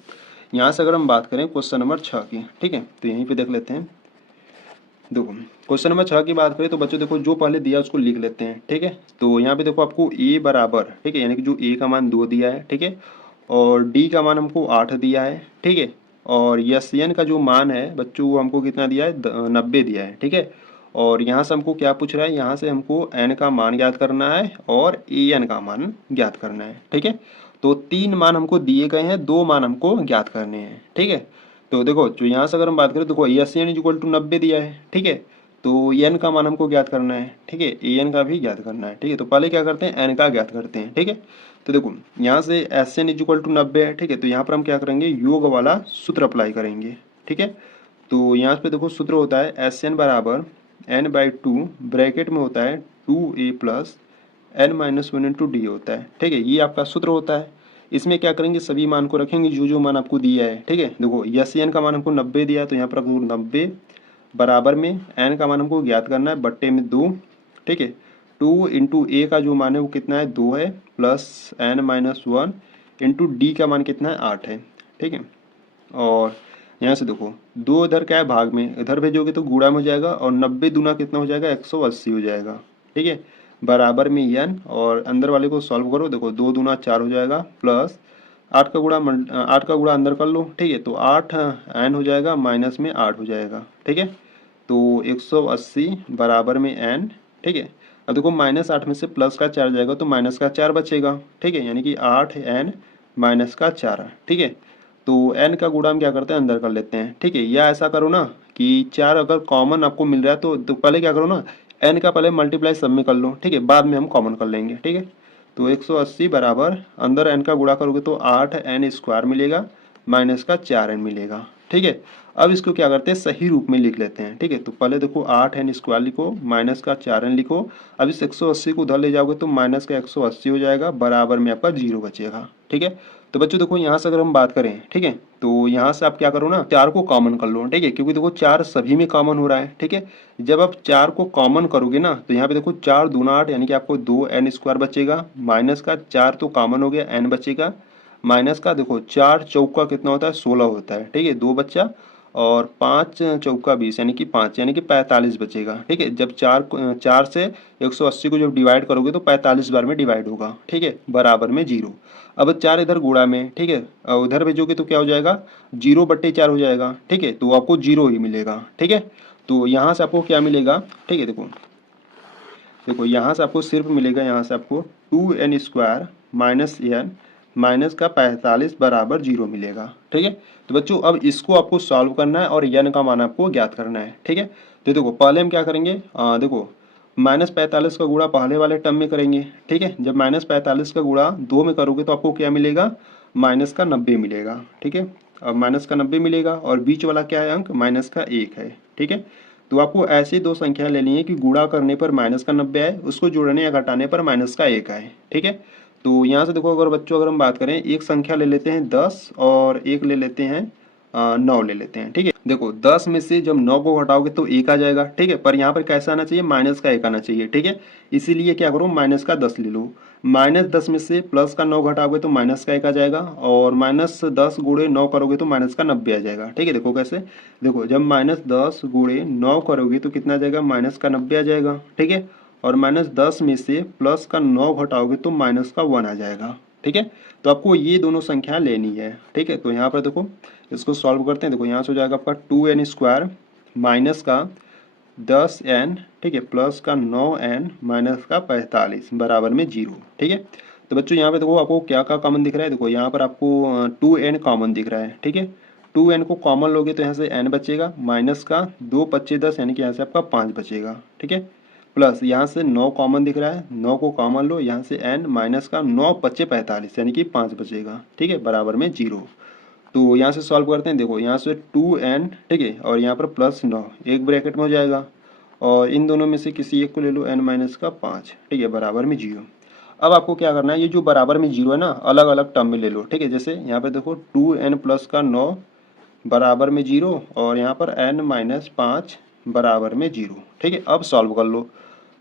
यहाँ से अगर हम बात करें क्वेश्चन नंबर 6 की, ठीक है, तो यहीं पे देख लेते हैं। देखो क्वेश्चन नंबर 6 की बात करें तो बच्चों देखो जो पहले दिया उसको लिख लेते हैं, ठीक है। तो यहाँ पे देखो आपको ए बराबर, ठीक है, यानी कि जो ए का मान 2 दिया है, ठीक है, और डी का मान हमको 8 दिया है, ठीक है, और यस एन का जो मान है बच्चों वो हमको कितना दिया है 90 दिया है, ठीक है। और यहाँ से हमको क्या पूछ रहा है, यहाँ से हमको एन का मान ज्ञात करना है और ए एन का मान ज्ञात करना है, ठीक है। तो 3 मान हमको दिए गए हैं, 2 मान हमको ज्ञात करने हैं, ठीक है। तो देखो जो यहाँ से अगर हम बात करें देखो एस एन इक्वल टू 90 दिया है, ठीक है। तो एन का मान हमको ज्ञात करना है, ठीक है, ए एन का भी ज्ञात करना है, ठीक है। तो पहले क्या करते हैं एन का ज्ञात करते हैं, ठीक है। तो देखो यहाँ से एस एन इक्वल टू 90 है, ठीक है। तो यहाँ पर हम क्या करेंगे योग वाला सूत्र अप्लाई करेंगे, ठीक है। तो यहाँ पे देखो सूत्र होता है एस एन बराबर n/2 ब्रैकेट में होता है 2a प्लस n-1 × d होता है, ठीक है। ये आपका सूत्र होता है। इसमें क्या करेंगे सभी मान को रखेंगे जो जो मान आपको दिया है, ठीक है। देखो यस एन का मान हमको 90 दिया है तो यहाँ पर रखो 90 बराबर में एन का मान हमको ज्ञात करना है बट्टे में 2, ठीक है। 2 इंटू ए का जो मान है वो कितना है 2 है प्लस n-1 इंटू डी का मान कितना है 8 है, ठीक है। और यहाँ से देखो 2 इधर क्या है भाग में, इधर भेजोगे तो गुणा में हो जाएगा और 90 दूना कितना हो जाएगा 180 हो जाएगा, ठीक है, बराबर में एन। और अंदर वाले को सॉल्व करो, देखो 2 दूना 4 हो जाएगा प्लस 8 का गुणा अंदर कर लो, ठीक है। तो 8 एन हो जाएगा माइनस में 8 हो जाएगा, ठीक है। तो 180 बराबर में एन, ठीक है। अब देखो -8 में से प्लस का 4 जाएगा तो माइनस का 4 बचेगा, ठीक है, यानी कि 8 एन माइनस का 4, ठीक है। तो n का गुणा हम क्या करते हैं अंदर कर लेते हैं, ठीक है। या ऐसा करो ना कि 4 अगर कॉमन आपको मिल रहा है तो पहले क्या करो ना n का पहले मल्टीप्लाई सब में कर लो, ठीक है, बाद में हम कॉमन कर लेंगे, ठीक है। तो 180 बराबर अंदर n का गुणा करोगे तो 8n² मिलेगा माइनस का 4n मिलेगा, ठीक है। अब इसको क्या करते हैं सही रूप में लिख लेते हैं, ठीक है। तो पहले देखो 8n² लिखो माइनस का 4n लिखो। अब इस 180 को उधर ले जाओगे तो माइनस का 180 हो जाएगा बराबर में आपका 0 बचेगा, ठीक है। तो बच्चों देखो यहाँ से अगर हम बात करें, ठीक है, तो यहाँ से आप क्या करो ना 4 को कॉमन कर लो, ठीक है, क्योंकि देखो 4 सभी में कॉमन हो रहा है, ठीक है। जब आप 4 को कॉमन करोगे ना तो यहाँ पे देखो 4 दूना 8 यानी कि आपको 2n² बचेगा, माइनस का 4 तो कॉमन हो गया n बचेगा, माइनस का देखो 4 चौका कितना होता है 16 होता है, ठीक है, 2 बच्चा, और 5 चौका 20 यानी कि 5 यानी कि 45 बचेगा, ठीक है। जब 4 से 180 को जब डिवाइड करोगे तो 45 बार में डिवाइड होगा, ठीक है, बराबर में 0। अब 4 इधर गुणा में, ठीक है, उधर भेजोगे तो क्या हो जाएगा 0/4 हो जाएगा, ठीक है। तो आपको 0 ही मिलेगा, ठीक है। तो यहाँ से आपको क्या मिलेगा, ठीक है, देखो देखो यहाँ से आपको सिर्फ मिलेगा, यहाँ से आपको 2n² माइनस एन माइनस का 45 बराबर 0 मिलेगा, ठीक है। तो बच्चों अब इसको आपको सॉल्व करना है और n का मान आपको ज्ञात करना है, ठीक है। तो देखो पहले हम क्या करेंगे, देखो -45 का गुणा पहले वाले टर्म में करेंगे, ठीक है। जब -45 का गुणा 2 में करोगे तो आपको क्या मिलेगा माइनस का 90 मिलेगा, ठीक है। अब माइनस का 90 मिलेगा और बीच वाला क्या है अंक माइनस का 1 है, ठीक है। तो आपको ऐसी 2 संख्या लेनी है कि गुणा करने पर माइनस का 90 आए, उसको जोड़ने या घटाने पर माइनस का 1 आए, ठीक है। तो यहाँ से देखो अगर बच्चों अगर हम बात करें एक संख्या ले लेते हैं 10 और एक ले लेते हैं 9 ले लेते हैं। ठीक है, देखो 10 में से जब 9 को घटाओगे तो 1 आ जाएगा। ठीक है, पर यहाँ पर कैसा आना चाहिए, माइनस का 1 आना चाहिए। ठीक है, इसीलिए क्या करो, माइनस का 10 ले लो। -10 में से प्लस का 9 घटाओगे तो माइनस का 1 आ जाएगा, और -10 गुणे 9 करोगे तो माइनस का 90 आ जाएगा। ठीक है, देखो कैसे, देखो जब -10 गुणे 9 करोगे तो कितना आ जाएगा, माइनस का 90 आ जाएगा। ठीक है, और -10 में से प्लस का 9 घटाओगे तो माइनस का 1 आ जाएगा। ठीक है, तो आपको ये दोनों संख्या लेनी है। ठीक है, तो यहाँ पर देखो इसको सॉल्व करते हैं। देखो यहाँ से हो जाएगा आपका 2n² माइनस का 10n, ठीक है, प्लस का 9n माइनस का 45 बराबर में 0। ठीक है, तो बच्चों यहाँ पे देखो आपको क्या क्या कॉमन दिख रहा है। देखो यहाँ पर आपको 2n कॉमन दिख रहा है। ठीक है, 2n को कॉमन लोगे तो यहाँ से n बचेगा, माइनस का 2 पच्चे 10 यानी कि यहाँ से आपका 5 बचेगा। ठीक है, प्लस यहाँ से 9 कॉमन दिख रहा है, 9 को कॉमन लो, यहाँ से n माइनस का 9 पच्चे 45 यानी कि 5 बचेगा। ठीक है, बराबर में 0। तो यहाँ से सॉल्व करते हैं। देखो यहाँ से 2n, ठीक है, और यहाँ पर प्लस 9 एक ब्रैकेट में हो जाएगा, और इन दोनों में से किसी एक को ले लो, n माइनस का 5, ठीक है, बराबर में 0। अब आपको क्या करना है, ये जो बराबर में 0 है ना, अलग अलग टर्म में ले लो। ठीक है, जैसे यहाँ पर देखो 2n प्लस का 9 बराबर में 0, और यहाँ पर n माइनस 5 बराबर में 0। ठीक है, अब सॉल्व कर लो।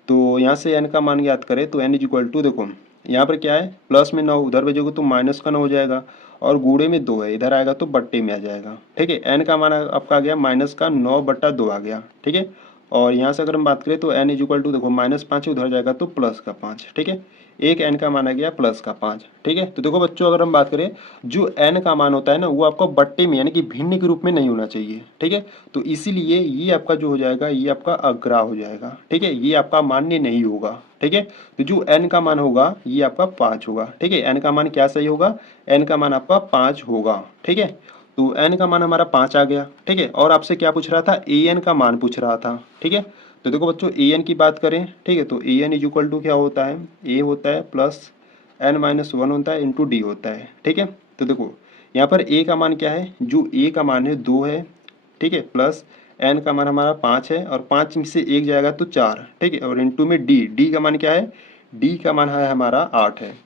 तो यहाँ से n का मान ज्ञात करें तो n इज इक्वल टू, देखो यहाँ पर क्या है, प्लस में 9 उधर भेजोगे तो माइनस का 9 हो जाएगा, और गुणे में 2 है, इधर आएगा तो बट्टे में आ जाएगा। ठीक है, n का मान आपका आ गया माइनस का 9/2 आ गया। ठीक है, और यहाँ से अगर हम बात करें तो n इज इक्वल टू, देखो -5 उधर जाएगा तो प्लस का 5। ठीक है, एक n का मान आ गया प्लस का 5। ठीक है, तो देखो बच्चों अगर हम बात करें, जो n का मान होता है ना, वो आपको बट्टे में यानी कि भिन्न के रूप में नहीं होना चाहिए। ठीक है, तो इसीलिए ये आपका जो हो जाएगा, ये आपका अग्रा हो जाएगा। ठीक है, ये आपका मान्य नहीं होगा। ठीक है, तो जो n का मान होगा ये आपका 5 होगा। ठीक है, n का मान क्या सही होगा, n का मान आपका 5 होगा। ठीक है, तो n का मान हमारा 5 आ गया। ठीक है, और आपसे क्या पूछ रहा था, an का मान पूछ रहा था। ठीक है, तो देखो बच्चों an की बात करें, ठीक है, तो an इज इक्वल टू क्या होता है, a होता है प्लस n-1 होता है इंटू डी होता है। ठीक है, तो देखो यहाँ पर a का मान क्या है, जो a का मान है 2 है। ठीक है, प्लस n का मान हमारा 5 है, और 5 में से 1 जाएगा तो 4। ठीक है, और इंटू में d का मान क्या है, d का मान है हमारा 8 है।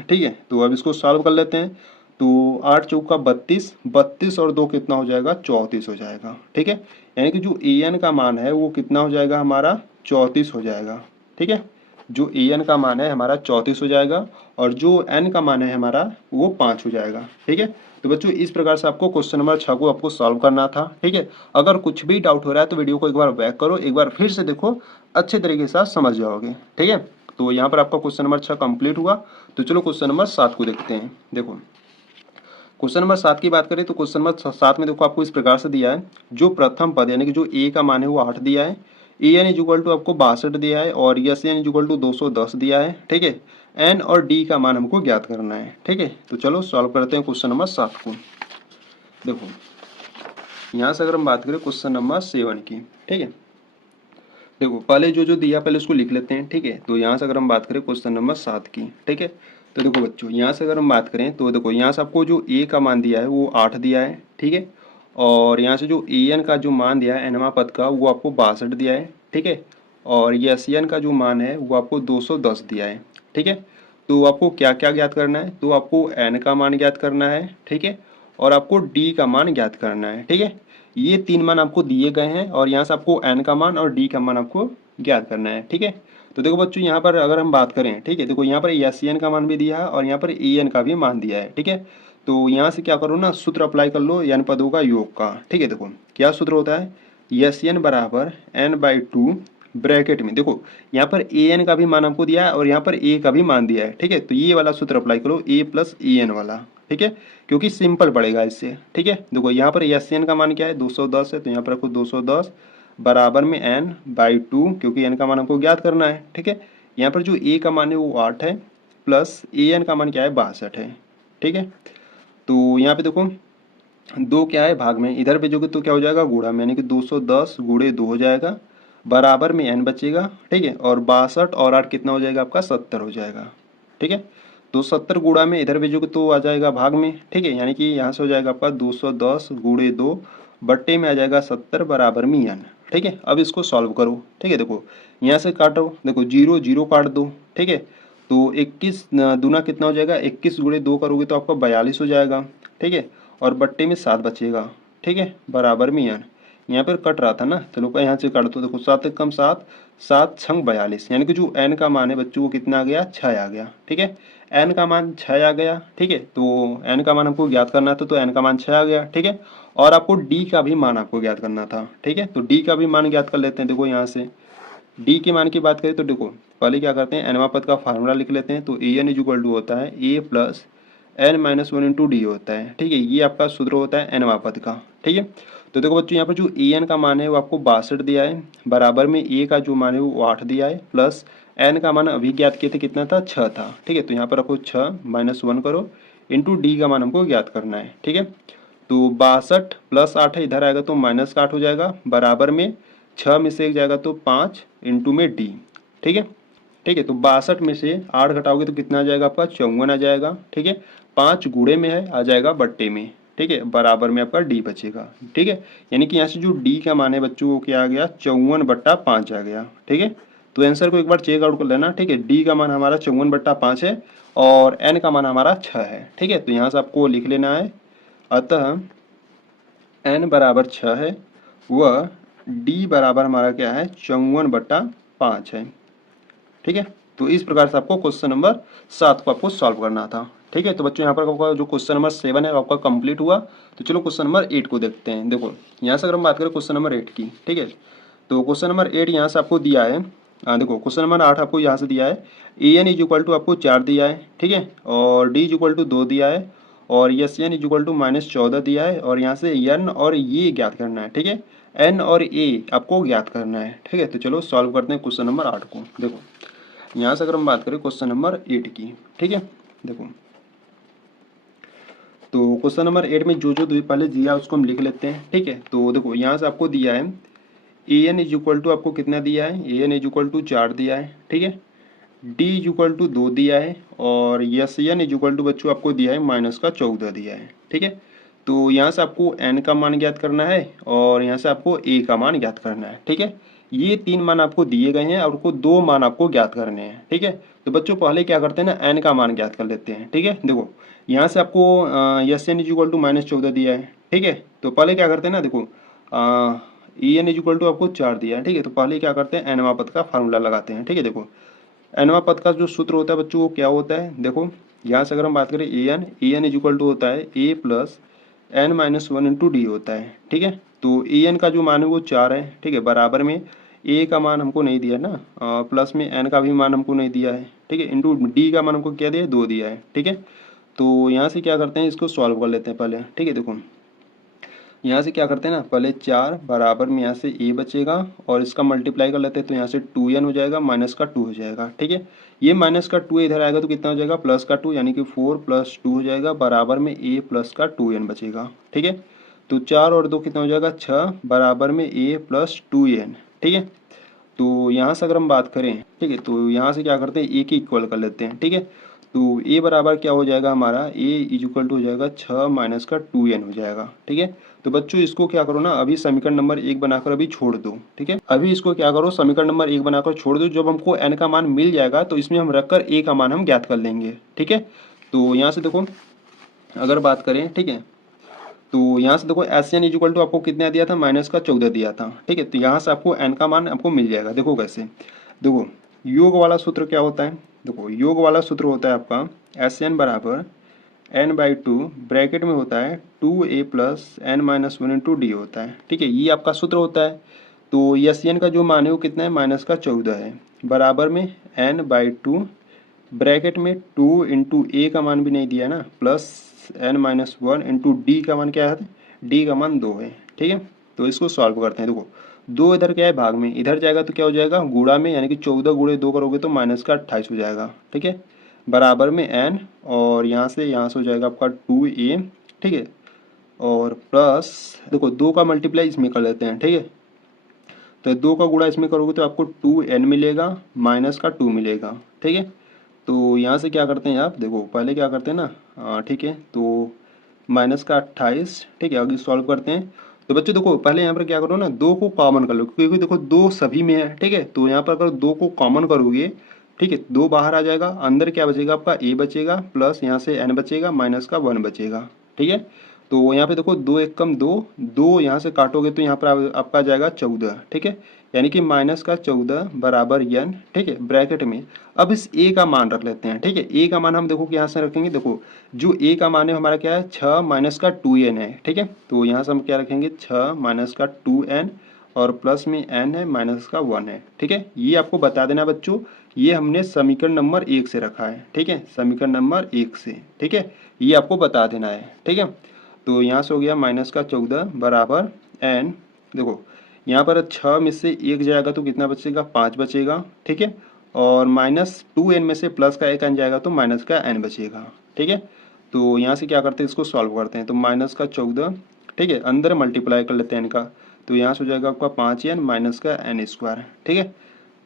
ठीक है, तो अब इसको सॉल्व कर लेते हैं। तो 8 चौका 32, 32 और 2 कितना हो जाएगा, 34 हो जाएगा। ठीक है, यानी कि जो an का मान है वो कितना हो जाएगा हमारा, 34 हो जाएगा। ठीक है, जो an का मान है हमारा 34 हो जाएगा, और जो n का मान है हमारा वो 5 हो जाएगा। ठीक है, तो बच्चों इस प्रकार से आपको क्वेश्चन नंबर 6 को आपको सॉल्व करना था। ठीक है, अगर कुछ भी डाउट हो रहा है तो वीडियो को एक बार बैक करो, एक बार फिर से देखो, अच्छे तरीके से समझ जाओगे। ठीक है, तो यहाँ पर आपका क्वेश्चन नंबर 6 कंप्लीट हुआ। तो चलो क्वेश्चन नंबर 7 को देखते हैं। देखो क्वेश्चन नंबर 7 की बात करें तो क्वेश्चन नंबर 7 में देखो आपको इस प्रकार से दिया है, जो प्रथम पद यानी कि जो a का मान है वो 8 दिया है, an इज इक्वल टू आपको 62 दिया है, और S N is equal to 210 दिया है। ठीक है, n और d का मान हमको ज्ञात करना है। ठीक है, तो चलो सॉल्व करते हैं क्वेश्चन नंबर 7 को। देखो यहाँ से अगर हम बात करें क्वेश्चन नंबर 7 की, ठीक है, देखो पहले जो जो दिया पहले उसको लिख लेते हैं। ठीक है, तो यहाँ से अगर हम बात करें क्वेश्चन नंबर 7 की, ठीक है, तो देखो बच्चों यहाँ से अगर हम बात करें तो देखो यहाँ से आपको जो a का मान दिया है वो 8 दिया है। ठीक है, और यहाँ से जो an का जो मान दिया है nवां पद का वो आपको 62 दिया है। ठीक है, और ये sn का जो मान है वो आपको 210 दिया है। ठीक है, तो आपको क्या क्या ज्ञात करना है, तो आपको n का मान ज्ञात करना है। ठीक है, और आपको d का मान ज्ञात करना है। ठीक है, ये 3 मान आपको दिए गए हैं, और यहाँ से आपको n का मान और d का मान आपको ज्ञात करना है। ठीक है, तो देखो बच्चों यहाँ पर अगर हम बात करें, ठीक है, देखो यहाँ पर एन का मान भी दिया है और यहाँ पर an का भी मान दिया है। ठीक है, तो यहाँ से क्या करो ना, सूत्र अप्लाई कर लो n पदों का योग का। ठीक है, देखो क्या सूत्र होता है, एन बराबर n/2 ब्रैकेट में, देखो यहाँ पर an का भी मान आपको दिया है और यहाँ पर a का भी मान दिया है। ठीक है, तो ये वाला सूत्र अप्लाई करो, a प्लस an वाला। ठीक है, क्योंकि सिंपल पड़ेगा इससे। ठीक है, देखो यहाँ पर एन का मान क्या है, 210 है, तो यहाँ पर रखो 210 बराबर में n/2, क्योंकि n का मान हमको ज्ञात करना है। ठीक है, यहाँ पर जो a का मान है वो 8 है, प्लस an का मान क्या है, 62 है। ठीक है, तो यहाँ पे देखो 2 क्या है भाग में, इधर भेजोगे तो क्या हो जाएगा, गुणा में, यानी कि 210 गुणे 2 हो जाएगा, बराबर में n बचेगा। ठीक है, और 62 और 8 कितना हो जाएगा आपका, 70 हो जाएगा। ठीक है, तो 70 गुणा में इधर भेजोगे तो आ जाएगा भाग में। ठीक है, यानी कि यहाँ से हो जाएगा आपका 210 गुणे 2 बट्टे में आ जाएगा 70 बराबर में n। ठीक है, अब इसको सॉल्व करो। ठीक है, देखो यहाँ से काटो, देखो 0 0 काट दो। ठीक है, तो 21 दूना कितना हो जाएगा, 21 गुणे 2 करोगे तो आपका 42 हो जाएगा। ठीक है, और बट्टे में 7 बचेगा, ठीक है, बराबर में n। यहाँ पर कट रहा था ना, चलो यहाँ से काट दो, देखो 7 एक कम 7, 7 छंग 42, यानी कि जो n का मान है बच्चों वो कितना आ गया, 6 आ गया, ठीक है। n का मान 6 आ गया, ठीक है, तो n का मान हमको ज्ञात करना था, तो n का मान 6 आ गया, ठीक है। और आपको d का भी मान आपको ज्ञात करना था, ठीक है, तो d का भी मान ज्ञात कर लेते हैं। देखो यहाँ से d के मान की बात करें तो देखो पहले क्या करते हैं, nवां पद का फार्मूला लिख लेते हैं। तो ए एन इज इक्वल टू होता है a plus n minus 1 into D होता है, ठीक है, ये आपका सूत्र होता है nवां पद का, ठीक है। तो देखो बच्चों यहाँ पर जो ए एन का मान है वो आपको 62 दिया है, बराबर में a का जो मान है वो 8 दिया है, प्लस n का मान अभी ज्ञात किए थे कितना था, 6 था, ठीक है। तो यहाँ पर रखो 6 माइनस 1 करो, इंटू डी का मान हमको ज्ञात करना है, ठीक है। तो 62 प्लस 8 है, इधर आएगा तो माइनस का 8 हो जाएगा, बराबर में 6 में से 1 जाएगा तो 5 इंटू में डी, ठीक है, ठीक है। तो 62 में से 8 घटाओगे तो कितना आ जाएगा आपका, 54 आ जाएगा, ठीक है। 5 गुणे में है, आ जाएगा बट्टे में, ठीक है, बराबर में आपका डी बचेगा, ठीक है। यानी कि यहाँ से जो डी का मान है बच्चों वो क्या आ गया, 54/5 आ गया, ठीक है। तो आंसर को एक बार चेक आउट कर लेना, ठीक है। डी का मान हमारा 54/5 है और एन का मान हमारा 6 है, ठीक है। तो यहाँ से आपको लिख लेना है, अतः n बराबर 6 है, वह d बराबर हमारा क्या है, 54/5 है, ठीक है। तो इस प्रकार से आपको क्वेश्चन नंबर 7 को आपको सॉल्व करना था, ठीक है। तो बच्चों यहाँ पर आपका जो क्वेश्चन नंबर 7 है आपका कंप्लीट हुआ। तो चलो क्वेश्चन नंबर 8 को देखते हैं। देखो यहाँ से अगर हम बात करें क्वेश्चन नंबर 8 की, ठीक है, तो क्वेश्चन नंबर 8 यहाँ से आपको दिया है, देखो क्वेश्चन नंबर 8 आपको यहाँ से दिया है, ए एन इज इक्वल टू आपको 4 दिया है, ठीक है, और डी इज इक्वल टू 2 दिया है, और S N is equal to -14 दिया है, और यहाँ से एन और ये ज्ञात करना है, ठीक है, एन और ए आपको ज्ञात करना है, ठीक है। तो चलो सॉल्व करते हैं क्वेश्चन नंबर 8 को। देखो यहाँ से अगर हम बात करें क्वेश्चन नंबर 8 की, ठीक है, देखो तो क्वेश्चन नंबर 8 में जो जो पहले दिया उसको हम लिख लेते हैं, ठीक है। तो देखो यहाँ से आपको दिया है ए एन इज इक्वल टू आपको कितना दिया है, ए एन इज इक्वल टू 4 दिया है, ठीक है, डी इज इक्वल टू 2 दिया है, और S N is equal to बच्चों आपको दिया है -14 दिया है, ठीक है। तो यहाँ से आपको एन का मान ज्ञात करना है और यहाँ से आपको ए का मान ज्ञात करना है, ठीक है। ये 3 मान आपको दिए गए हैं और आपको 2 मान आपको ज्ञात करने हैं, ठीक है। तो बच्चों पहले क्या करते हैं ना, एन का मान ज्ञात कर लेते हैं, ठीक है। देखो यहाँ से आपको S N is equal to -14 दिया है, ठीक है। तो पहले क्या करते हैं ना, देखो E N is equal to आपको 4 दिया है, ठीक है। तो पहले क्या करते हैं, एनवां पद का फार्मूला लगाते हैं, ठीक है। देखो एनवां पद का जो सूत्र होता है बच्चों वो क्या होता है, देखो यहाँ से अगर हम बात करें A N is equal to होता है A plus N minus 1 into D होता है, ठीक है। तो ए एन का जो मान है वो 4 है, ठीक है, बराबर में ए का मान हमको नहीं दिया ना, प्लस में एन का भी मान हमको नहीं दिया है, ठीक है, इंटू डी का मान हमको क्या दिया है, 2 दिया है, ठीक है। तो यहाँ से क्या करते हैं, इसको सॉल्व कर लेते हैं पहले, ठीक है। देखो यहाँ से क्या करते हैं ना, पहले 4 बराबर में यहाँ से ए बचेगा और इसका मल्टीप्लाई कर लेते हैं, तो यहाँ से 2n हो जाएगा, माइनस का 2 हो जाएगा, ठीक है। ये माइनस का 2 इधर आएगा तो कितना हो जाएगा, प्लस का 2, यानी कि 4 + 2 हो जाएगा, बराबर में a प्लस का 2n बचेगा, ठीक है। तो 4 और 2 कितना हो जाएगा, 6, बराबर में a प्लस 2n, ठीक है। तो यहाँ से अगर हम बात करें, ठीक है, तो यहाँ से क्या करते हैं, ए की इक्वल कर लेते हैं, ठीक है। तो ए बराबर क्या हो जाएगा हमारा, ए इज इक्वल टू हो जाएगा 6 माइनस का 2n हो जाएगा, ठीक है। तो बच्चों इसको क्या करो ना, अभी समीकरण नंबर 1 बनाकर अभी छोड़ दो, ठीक है। अभी इसको क्या करो, समीकरण नंबर 1 बनाकर छोड़ दो, जब हमको n का मान मिल जाएगा तो इसमें हम रखकर a का मान हम ज्ञात कर लेंगे, ठीक है। तो यहाँ से देखो अगर बात करें, ठीक है, तो यहाँ से देखो S N is equal to आपको कितना दिया था, -14 दिया था, ठीक है। तो यहाँ से आपको एन का मान आपको मिल जाएगा। देखो कैसे, देखो योग वाला सूत्र क्या होता है, देखो योग वाला सूत्र होता है आपका एस एन बराबर n/2 ब्रैकेट में होता है 2a plus n minus 1 into D होता है, ठीक है, ये आपका सूत्र होता है। तो एस एन का जो मान है वो कितना है, -14 है, बराबर में n/2 ब्रैकेट में 2 इंटू ए का मान भी नहीं दिया है ना, प्लस n-1 इंटू डी का मान क्या है, डी का मान 2 है, ठीक है। तो इसको सॉल्व करते हैं। देखो 2 इधर क्या है, भाग में, इधर जाएगा तो क्या हो जाएगा, गुणा में, यानी कि 14 गुणे 2 करोगे तो -28 हो जाएगा, ठीक है, बराबर में n, और यहाँ से हो जाएगा आपका 2a, ठीक है, और प्लस देखो 2 का मल्टीप्लाई इसमें कर लेते हैं, ठीक है। तो 2 का गुणा इसमें करोगे तो आपको 2n मिलेगा, माइनस का 2 मिलेगा, ठीक है। तो यहाँ से क्या करते हैं आप, देखो पहले क्या करते हैं ना, ठीक है, तो -28, ठीक है, आगे सॉल्व करते हैं। तो बच्चों देखो पहले यहाँ पर क्या करो ना, 2 को कॉमन कर लो, क्योंकि देखो 2 सभी में है, ठीक है। तो यहाँ पर अगर 2 को कॉमन करोगे, ठीक है, 2 बाहर आ जाएगा, अंदर क्या बचेगा आपका a बचेगा, प्लस यहाँ से n बचेगा, माइनस का 1 बचेगा, ठीक है। तो यहाँ पे देखो 2 एक कम 2, 2 यहाँ से काटोगे तो यहाँ पर आपका आ जाएगा 14, ठीक है, यानी कि माइनस का 14 बराबर n, ठीक है, ब्रैकेट में। अब इस a का मान रख लेते हैं, ठीक है, a का मान हम देखो कि यहाँ से रखेंगे, देखो जो a का मान है हमारा क्या है 6 माइनस का 2n है, ठीक है, तो यहाँ से हम क्या रखेंगे 6 माइनस का 2n और प्लस में n है माइनस का 1 है, ठीक है, ये आपको बता देना बच्चों, ये हमने समीकरण नंबर 1 से रखा है, ठीक है, समीकरण नंबर 1 से, ठीक है, ये आपको बता देना है, ठीक है। तो यहाँ से हो गया माइनस का 14 बराबर n, देखो यहाँ पर 6 में से 1 जाएगा तो कितना बचेगा 5 बचेगा, ठीक है, और माइनस 2n में से प्लस का 1 n जाएगा तो माइनस का n बचेगा, ठीक है। तो यहाँ से क्या करते हैं इसको सॉल्व करते हैं, तो माइनस का 14, ठीक है, अंदर मल्टीप्लाई कर लेते हैं n का, तो यहाँ से हो जाएगा आपका 5n माइनस का n स्क्वायर, ठीक है।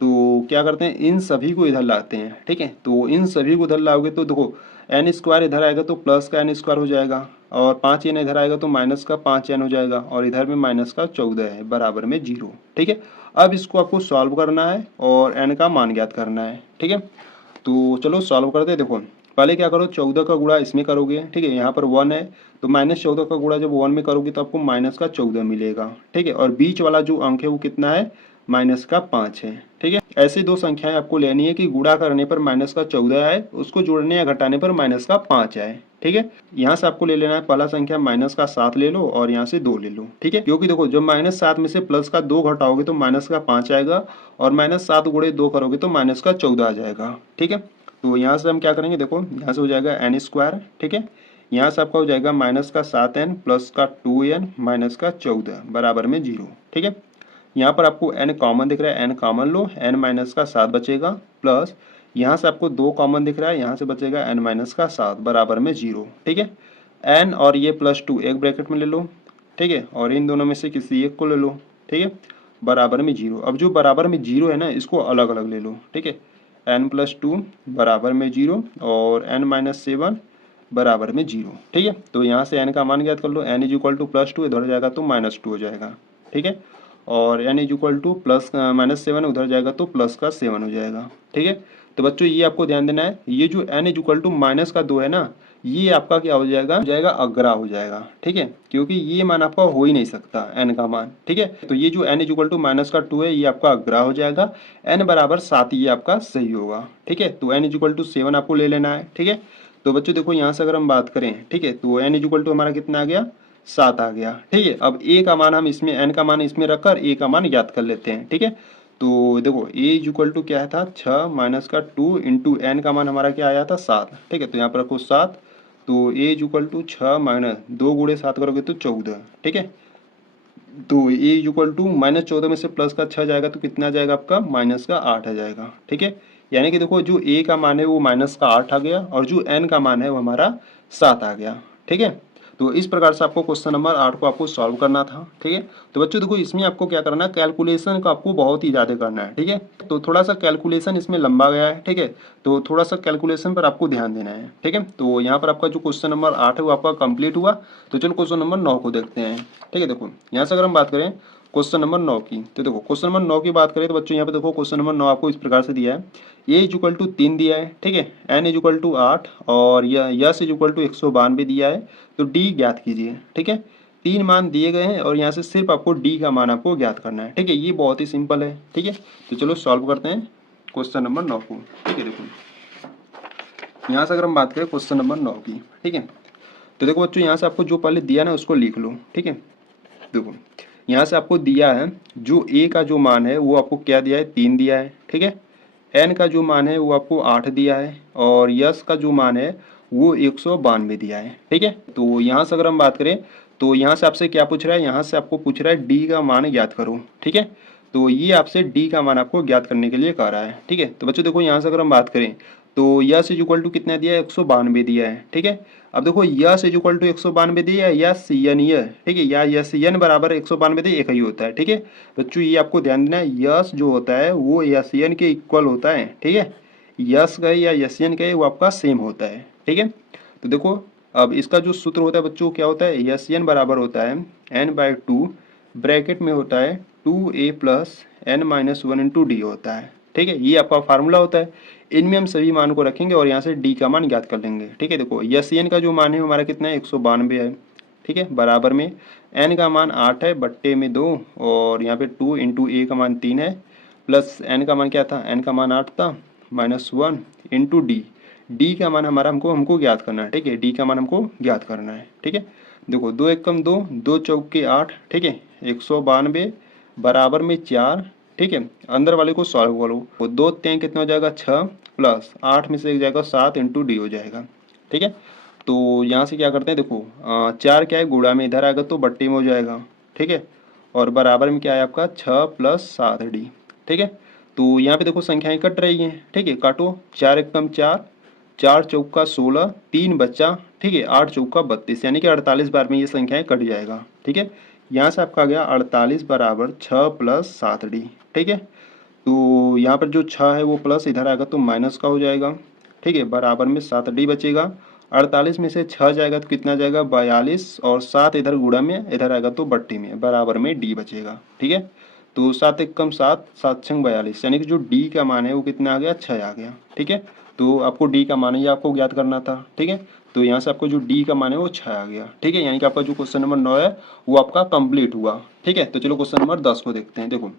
तो क्या करते हैं इन सभी को इधर लाते हैं, ठीक है, तो इन सभी को इधर लाओगे तो देखो n स्क्वायर इधर आएगा तो प्लस का n स्क्वायर हो जाएगा, और 5n इधर आएगा तो माइनस का 5n हो जाएगा, और इधर में माइनस का 14 है बराबर में 0, ठीक है। अब इसको आपको सॉल्व करना है और n का मान ज्ञात करना है, ठीक है। तो चलो सॉल्व करते हैं। देखो पहले क्या करो 14 का गुणा इसमें करोगे, ठीक है, यहाँ पर 1 है तो माइनस 14 का गुणा जब 1 में करोगे तो आपको माइनस का 14 मिलेगा, ठीक है, और बीच वाला जो अंक है वो कितना है माइनस का 5 है, ठीक है। ऐसी दो संख्याएं आपको लेनी है कि गुणा करने पर माइनस का 14 आए, उसको जोड़ने या घटाने पर माइनस का 5 आए, ठीक है। यहाँ से आपको ले लेना है पहला संख्या माइनस का 7 ले लो और यहाँ से 2 ले लो, ठीक है, क्योंकि देखो जब माइनस 7 में से प्लस का 2 घटाओगे तो माइनस का 5 आएगा, और माइनस 7 गुणे 2 करोगे तो माइनस का 14 आ जाएगा, ठीक है। तो यहाँ से हम क्या करेंगे, देखो यहाँ से हो जाएगा n स्क्वायर, ठीक है, यहाँ से आपका हो जाएगा माइनस का 7n प्लस का 2n माइनस का 14 बराबर में 0, ठीक है। यहाँ पर आपको n कॉमन दिख रहा है, n कॉमन लो, n माइनस का 7 बचेगा, प्लस यहाँ से आपको 2 कॉमन दिख रहा है, यहाँ से बचेगा n माइनस का 7 बराबर में 0, ठीक है। n और ये प्लस 2 एक ब्रैकेट में ले लो, ठीक है, और इन दोनों में से किसी एक को ले लो, ठीक है, बराबर में 0। अब जो बराबर में 0 है ना इसको अलग अलग ले लो, ठीक है, n प्लस 2 बराबर में 0 और n माइनस 7 बराबर में 0, ठीक है। तो यहाँ से n का मान ज्ञात कर लो, n is equal two plus 2 इधर जाएगा तो माइनस 2 हो जाएगा, ठीक है, और n is equal two plus minus 7 उधर जाएगा तो प्लस का 7 हो जाएगा, ठीक है। तो बच्चों ये आपको ध्यान देना है, ये जो n is equal to minus का 2 है ना, ये आपका क्या हो जाएगा अग्रा हो जाएगा, ठीक है, क्योंकि ये मान आपका हो ही नहीं सकता n का मान, ठीक है। तो ये जो n is equal to minus का 2 है ये आपका अग्रा हो जाएगा, n बराबर 7 ये आपका सही होगा, ठीक है। तो n इज इक्वल टू 7 आपको ले लेना है, ठीक है। तो बच्चों देखो यहाँ से अगर हम बात करें, ठीक है, तो n इज इक्वल टू हमारा कितना आ गया 7 आ गया, ठीक है। अब a का मान हम इसमें n का मान इसमें रखकर a का मान ज्ञात कर लेते हैं, ठीक है। तो देखो a इज इक्वल टू क्या था 6 माइनस का 2 इंटू n का मान हमारा क्या आया था 7, ठीक है, तो यहाँ पर रखो 7, तो a is equal to 6 minus 2 गुणे 7 करोगे तो 14, ठीक है। तो a is equal to minus 14 में से प्लस का 6 जाएगा तो कितना जाएगा आपका माइनस का 8 आ जाएगा, ठीक है। यानी कि देखो जो a का मान है वो माइनस का 8 आ गया और जो n का मान है वो हमारा 7 आ गया, ठीक है। तो इस प्रकार से आपको क्वेश्चन नंबर 8 को आपको सॉल्व करना था, ठीक है। तो बच्चों देखो इसमें आपको क्या करना है, कैलकुलेशन का आपको बहुत ही ज़्यादा करना है, ठीक है। तो थोड़ा सा कैलकुलेशन इसमें लंबा गया है, ठीक है, तो थोड़ा सा कैलकुलेशन पर आपको ध्यान देना है, ठीक है। तो यहाँ पर आपका जो क्वेश्चन नंबर 8 है वो आपका कंप्लीट हुआ। तो चलो क्वेश्चन नंबर 9 को देखते हैं, ठीक है। देखो यहाँ से अगर हम बात करें क्वेश्चन नंबर 9 की, तो देखो क्वेश्चन नंबर 9 की बात करें तो बच्चों यहाँ पे देखो क्वेश्चन नंबर 9 आपको इस प्रकार से दिया है, a इज इक्वल टू 3 दिया है, ठीक है, n इज इक्वल टू 8 और यस इज इक्वल टू 192 दिया है, तो d ज्ञात कीजिए, ठीक है। 3 मान दिए गए हैं और यहाँ से सिर्फ आपको d का मान आपको ज्ञात करना है, ठीक है, ये बहुत ही सिंपल है, ठीक है। तो चलो सॉल्व करते हैं क्वेश्चन नंबर 9 को, ठीक है। देखो यहाँ से अगर हम बात करें क्वेश्चन नंबर 9 की, ठीक है, तो देखो बच्चों यहाँ से आपको जो पहले दिया ना उसको लिख लो, ठीक है। देखो यहाँ से आपको दिया है जो a का जो मान है वो आपको क्या दिया है 3 दिया है, ठीक है, n का जो मान है वो आपको 8 दिया है और यस का जो मान है वो 192 दिया है, ठीक है। तो यहाँ से अगर हम बात करें तो यहाँ से आपसे क्या पूछ रहा है, यहाँ से आपको पूछ रहा है d का मान ज्ञात करो, ठीक है। तो ये आपसे d का मान आपको ज्ञात करने के लिए कह रहा है, ठीक है। तो बच्चों देखो यहाँ से अगर हम बात करें तो यस इज इक्वल टू कितना दिया है 192 दिया है, ठीक है। अब देखो यस इज इक्वल टू 192 दिया है, यस यन ये, ठीक है, या यस यन बराबर 192 दिया एक ही होता है, ठीक है। बच्चों ये आपको ध्यान देना है, यस जो होता है वो यस यन के इक्वल होता है, ठीक है। यस कहे या यस यन कहे वो आपका सेम होता है, ठीक है। तो देखो अब इसका जो सूत्र होता है बच्चों क्या होता है, यस यन बराबर होता है n/2 ब्रैकेट में होता है 2a plus n minus 1 into D होता है, ठीक है। ये आपका फार्मूला होता है, इनमें हम सभी मान को रखेंगे और यहाँ से d का मान ज्ञात कर लेंगे, ठीक है। देखो यस एन का जो मान है हमारा कितना है 192 है, ठीक है, बराबर में n का मान 8 है बट्टे में 2 और यहाँ पे 2 इंटू a का मान 3 है प्लस n का मान क्या था, n का मान 8 था -1 इंटू d का मान हमारा हमको ज्ञात करना है। ठीक है, d का मान हमको ज्ञात करना है। ठीक है, देखो 2 एकम 2, 2 चौके 8, ठीक है 192 बराबर में 4। ठीक है, अंदर वाले को सॉल्व करो, वो 2 3 कितना हो जाएगा 6 प्लस 8 में से एक जाएगा 7 इंटू डी हो जाएगा। ठीक है, तो यहाँ से क्या करते हैं, देखो 4 क्या है गुणा में इधर आएगा तो बट्टी में हो जाएगा। ठीक है, और बराबर में क्या है आपका 6 प्लस 7 डी। ठीक है, तो यहाँ पे देखो संख्याएं कट रही हैं। ठीक है, काटो, 4 एकम 4, 4 चौका 16, 3 बच्चा, ठीक है 8 चौका 32, यानी कि 48 बार में ये संख्याएं कट जाएगा। ठीक है, यहाँ से आपका आ गया 48 बराबर 6 प्लस 7 डी। ठीक है, तो यहाँ पर जो 6 है वो प्लस इधर आएगा तो माइनस का हो जाएगा। ठीक है, बराबर में 7 डी बचेगा। 48 में से 6 जाएगा तो कितना जाएगा 42 और 7 इधर गुणा में इधर आएगा तो बट्टी में, बराबर में डी बचेगा। ठीक है, तो 7 एकम 7, 7 छंग 42, यानी कि जो डी का मान है वो कितना आ गया 6 आ गया। ठीक है, तो आपको डी का मान ही आपको ज्ञात करना था। ठीक है, तो यहाँ से आपको जो डी का मान है वो 6 आ गया। ठीक है, यानी कि आपका जो क्वेश्चन नंबर 9 है वो आपका कंप्लीट हुआ। ठीक है, तो चलो क्वेश्चन नंबर 10 को देखते हैं। देखो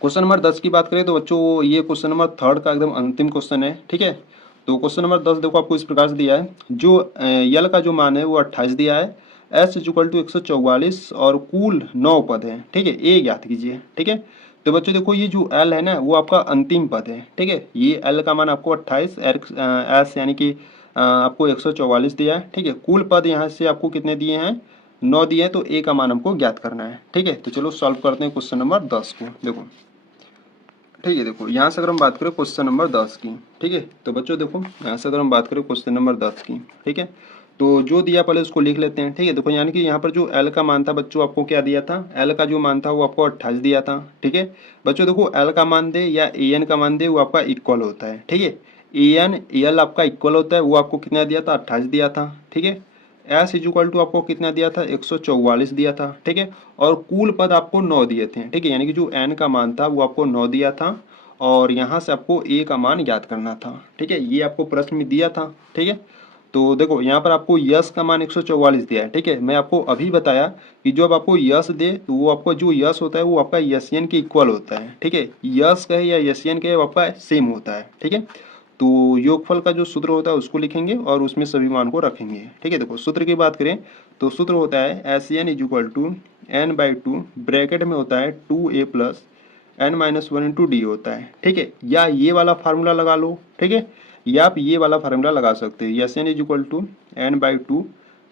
क्वेश्चन नंबर 10 की बात करें तो बच्चों ये क्वेश्चन नंबर 3 का एकदम अंतिम क्वेश्चन है। ठीक है, तो क्वेश्चन नंबर 10 देखो आपको इस प्रकार से दिया है, जो यल का जो मान है वो 28 दिया है, एस इक्वल टू 144 और कुल 9 पद है। ठीक है, ए ज्ञात कीजिए। ठीक है, तो बच्चों देखो ये जो एल है ना वो आपका अंतिम पद है। ठीक है, ये एल का मान आपको 28, एस यानी कि आपको 144 दिया है। ठीक है, कुल पद यहाँ से आपको कितने दिए हैं 9 दिए हैं, तो ए का मान हमको ज्ञात करना है। ठीक है, तो चलो सॉल्व करते हैं क्वेश्चन नंबर 10 को। देखो ठीक है, देखो यहाँ से अगर हम बात करें क्वेश्चन नंबर 10 की। ठीक है, तो बच्चों देखो यहाँ से अगर हम बात करें क्वेश्चन नंबर 10 की। ठीक है, तो जो दिया पहले उसको लिख लेते हैं। ठीक है, देखो यानी कि यहाँ पर जो एल का मान था बच्चों आपको क्या दिया था, एल का जो मान था वो आपको 28 दिया था। ठीक है बच्चों, देखो एल का मान दे या ए एन का मान दे वो आपका इक्वल होता है। ठीक है, ए एन एल आपका इक्वल होता है, वो आपको कितना दिया था 28 दिया था। ठीक है, एस इक्वल टू आपको कितना दिया था 144 दिया था। ठीक है, और कुल पद आपको 9 दिए थे। ठीक है, यानी कि जो एन का मान था वो आपको 9 दिया था और यहाँ से आपको ए का मान ज्ञात करना था। ठीक है, ये आपको प्रश्न में दिया था। ठीक है, तो देखो यहाँ पर आपको यस का मान 144 दिया है। ठीक है, मैं आपको अभी बताया कि जब आपको यस दे तो वो आपको जो यस होता है वो आपका यसियन के इक्वल होता है। ठीक है, यस कहे या यसियन कहे वो आपका सेम होता है। ठीक है, तो योगफल का जो सूत्र होता है उसको लिखेंगे और उसमें सभी मान को रखेंगे। ठीक है, देखो सूत्र की बात करें तो सूत्र होता है S N is equal to N by two, bracket में होता है 2a plus n minus 1 into D होता है। ठीक है, या ये वाला फार्मूला लगा लो। ठीक है, या आप ये वाला फार्मूला लगा सकते हैं, S N is equal to N by two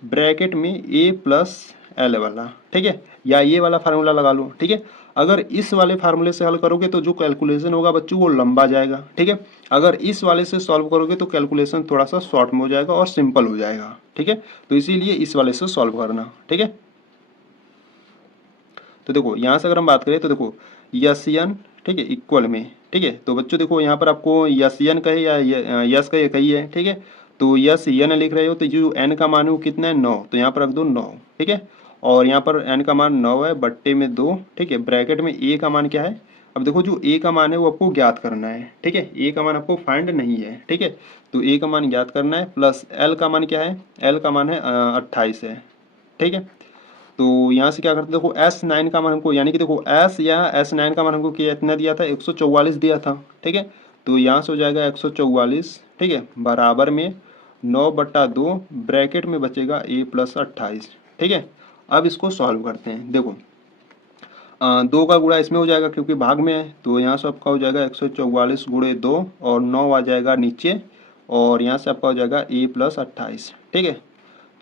bracket में a प्लस एल वाला। ठीक है, या ये वाला फार्मूला लगा लो। ठीक है, अगर इस वाले फार्मूले से हल करोगे तो जो कैलकुलेशन होगा बच्चों वो लंबा जाएगा। ठीक है, अगर इस वाले से सॉल्व करोगे तो कैलकुलेशन थोड़ा सा शॉर्ट में हो जाएगा और सिंपल हो जाएगा। ठीक है, तो इसीलिए इस वाले से सॉल्व करना। ठीक है, तो देखो यहाँ से अगर हम बात करें तो देखो यसियन, ठीक है इक्वल में। ठीक है, तो बच्चों देखो यहाँ पर आपको यसियन कहे या यस कहे कही है। ठीक है, तो यस यन लिख रहे हो तो जो एन का मान है वो कितना है 9, तो यहाँ पर रख दो 9। ठीक है, और यहाँ पर एन का मान 9 है बट्टे में 2। ठीक है, ब्रैकेट में ए का मान क्या है, अब देखो जो ए का मान है वो आपको ज्ञात करना है। ठीक है, ए का मान आपको फाइंड नहीं है। ठीक है, तो ए का मान ज्ञात करना है प्लस एल का मान क्या है, एल का मान है 28 है। ठीक है, तो यहाँ से क्या करते हैं, देखो S9 का मान हमको, यानी कि देखो S या S9 का मान हमको कितना दिया था 144 दिया था। ठीक है, तो यहाँ से हो जाएगा 144। ठीक है, बराबर में 9/2 ब्रैकेट में बचेगा a प्लस 28। ठीक है, अब इसको सॉल्व करते हैं। देखो 2 का गुणा इसमें हो जाएगा क्योंकि भाग में है, तो यहाँ से आपका हो जाएगा 144 गुणे 2 और 9 आ जाएगा नीचे और यहाँ से आपका हो जाएगा a प्लस 28। ठीक है,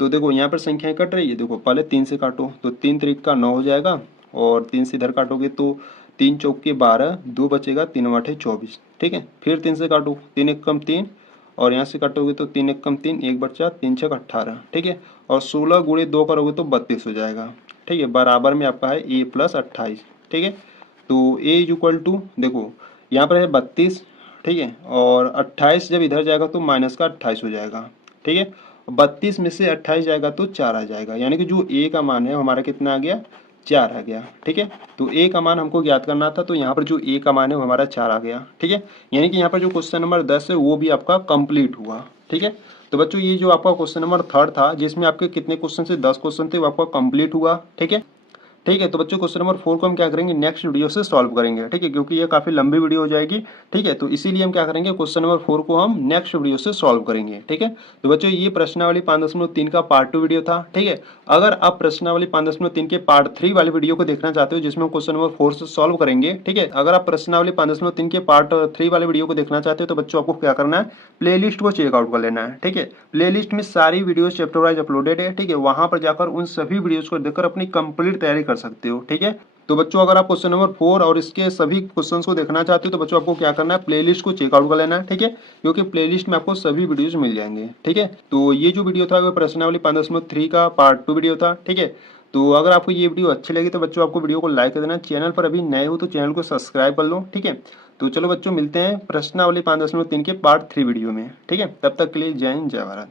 तो देखो यहाँ पर संख्याएं कट रही है, देखो पहले 3 से काटो तो 3 त्रिक का 9 हो जाएगा और 3 से इधर काटोगे तो 3 चौक के 12, 2 बचेगा 3 आठे 24। ठीक है, फिर 3 से काटो 3 एक कम 3 और यहाँ से काटोगे तो 3 एक कम 3, 1 बचा 3 छक 18। ठीक है, और 16 गुणे 2 करोगे तो 32 हो जाएगा। ठीक है, बराबर में आपका है a प्लस 28। ठीक है, तो a इज इक्वल टू देखो यहाँ पर है 32। ठीक है, और 28 जब इधर जाएगा तो माइनस का 28 हो जाएगा। ठीक है, 32 में से 28 जाएगा तो 4 आ जाएगा, यानी कि जो a का मान है हमारा कितना आ गया 4 आ गया। ठीक है, तो a का मान हमको ज्ञात करना था, तो यहाँ पर जो a का मान है वो हमारा 4 आ गया। ठीक है, यानी कि यहाँ पर जो क्वेश्चन नंबर 10 है वो भी आपका कंप्लीट हुआ। ठीक है, तो बच्चों ये जो आपका क्वेश्चन नंबर 3 था, जिसमें आपके कितने क्वेश्चन थे, 10 क्वेश्चन थे, वो आपका कंप्लीट हुआ। ठीक है, ठीक है। तो बच्चों क्वेश्चन नंबर 4 को हम क्या करेंगे, नेक्स्ट वीडियो से सॉल्व करेंगे। ठीक है, क्योंकि ये काफी लंबी वीडियो हो जाएगी। ठीक है, तो इसीलिए हम क्या करेंगे, क्वेश्चन नंबर 4 को हम नेक्स्ट वीडियो से सॉल्व करेंगे। ठीक है, तो बच्चों ये प्रश्नावली 5.3 का पार्ट 2 वीडियो था। ठीक है, अगर आप प्रश्नावली 5.3 के पार्ट 3 वाली वीडियो को देखना चाहते हो, जिसमें क्वेश्चन नंबर 4 से सॉल्व करेंगे, ठीक है, अगर आप प्रश्नावली 5.3 के पार्ट 3 वाले वीडियो को देखना चाहते हो, तो बच्चों आपको क्या करना है, प्लेलिस्ट को चेकआउट कर लेना है। ठीक है, प्लेलिस्ट में सारी वीडियोस चैप्टर वाइज अपलोडेड है। ठीक है, वहां पर जाकर उन सभी वीडियोस को देखकर अपनी कंप्लीट तैयारी कर सकते हो। ठीक है, तो बच्चों अगर आप क्वेश्चन नंबर 4 और इसके सभी क्वेश्चंस को देखना चाहते हो, तो बच्चों आपको क्या करना है, प्लेलिस्ट को चेकआउट कर लेना है। ठीक है, क्योंकि प्लेलिस्ट में आपको सभी वीडियोस मिल जाएंगे। ठीक है, तो ये जो वीडियो था वो प्रश्नावली 5.3 का पार्ट 2 वीडियो था। ठीक है, तो अगर आपको ये वीडियो अच्छी लगी तो बच्चों आपको वीडियो को लाइक कर देना। चैनल पर अभी नए हो तो चैनल को सब्सक्राइब कर लो। ठीक है, तो चलो बच्चों मिलते हैं प्रश्नावली 5.3 के पार्ट 3 वीडियो में। ठीक है, तब तक के लिए जय हिंद, जय भारत।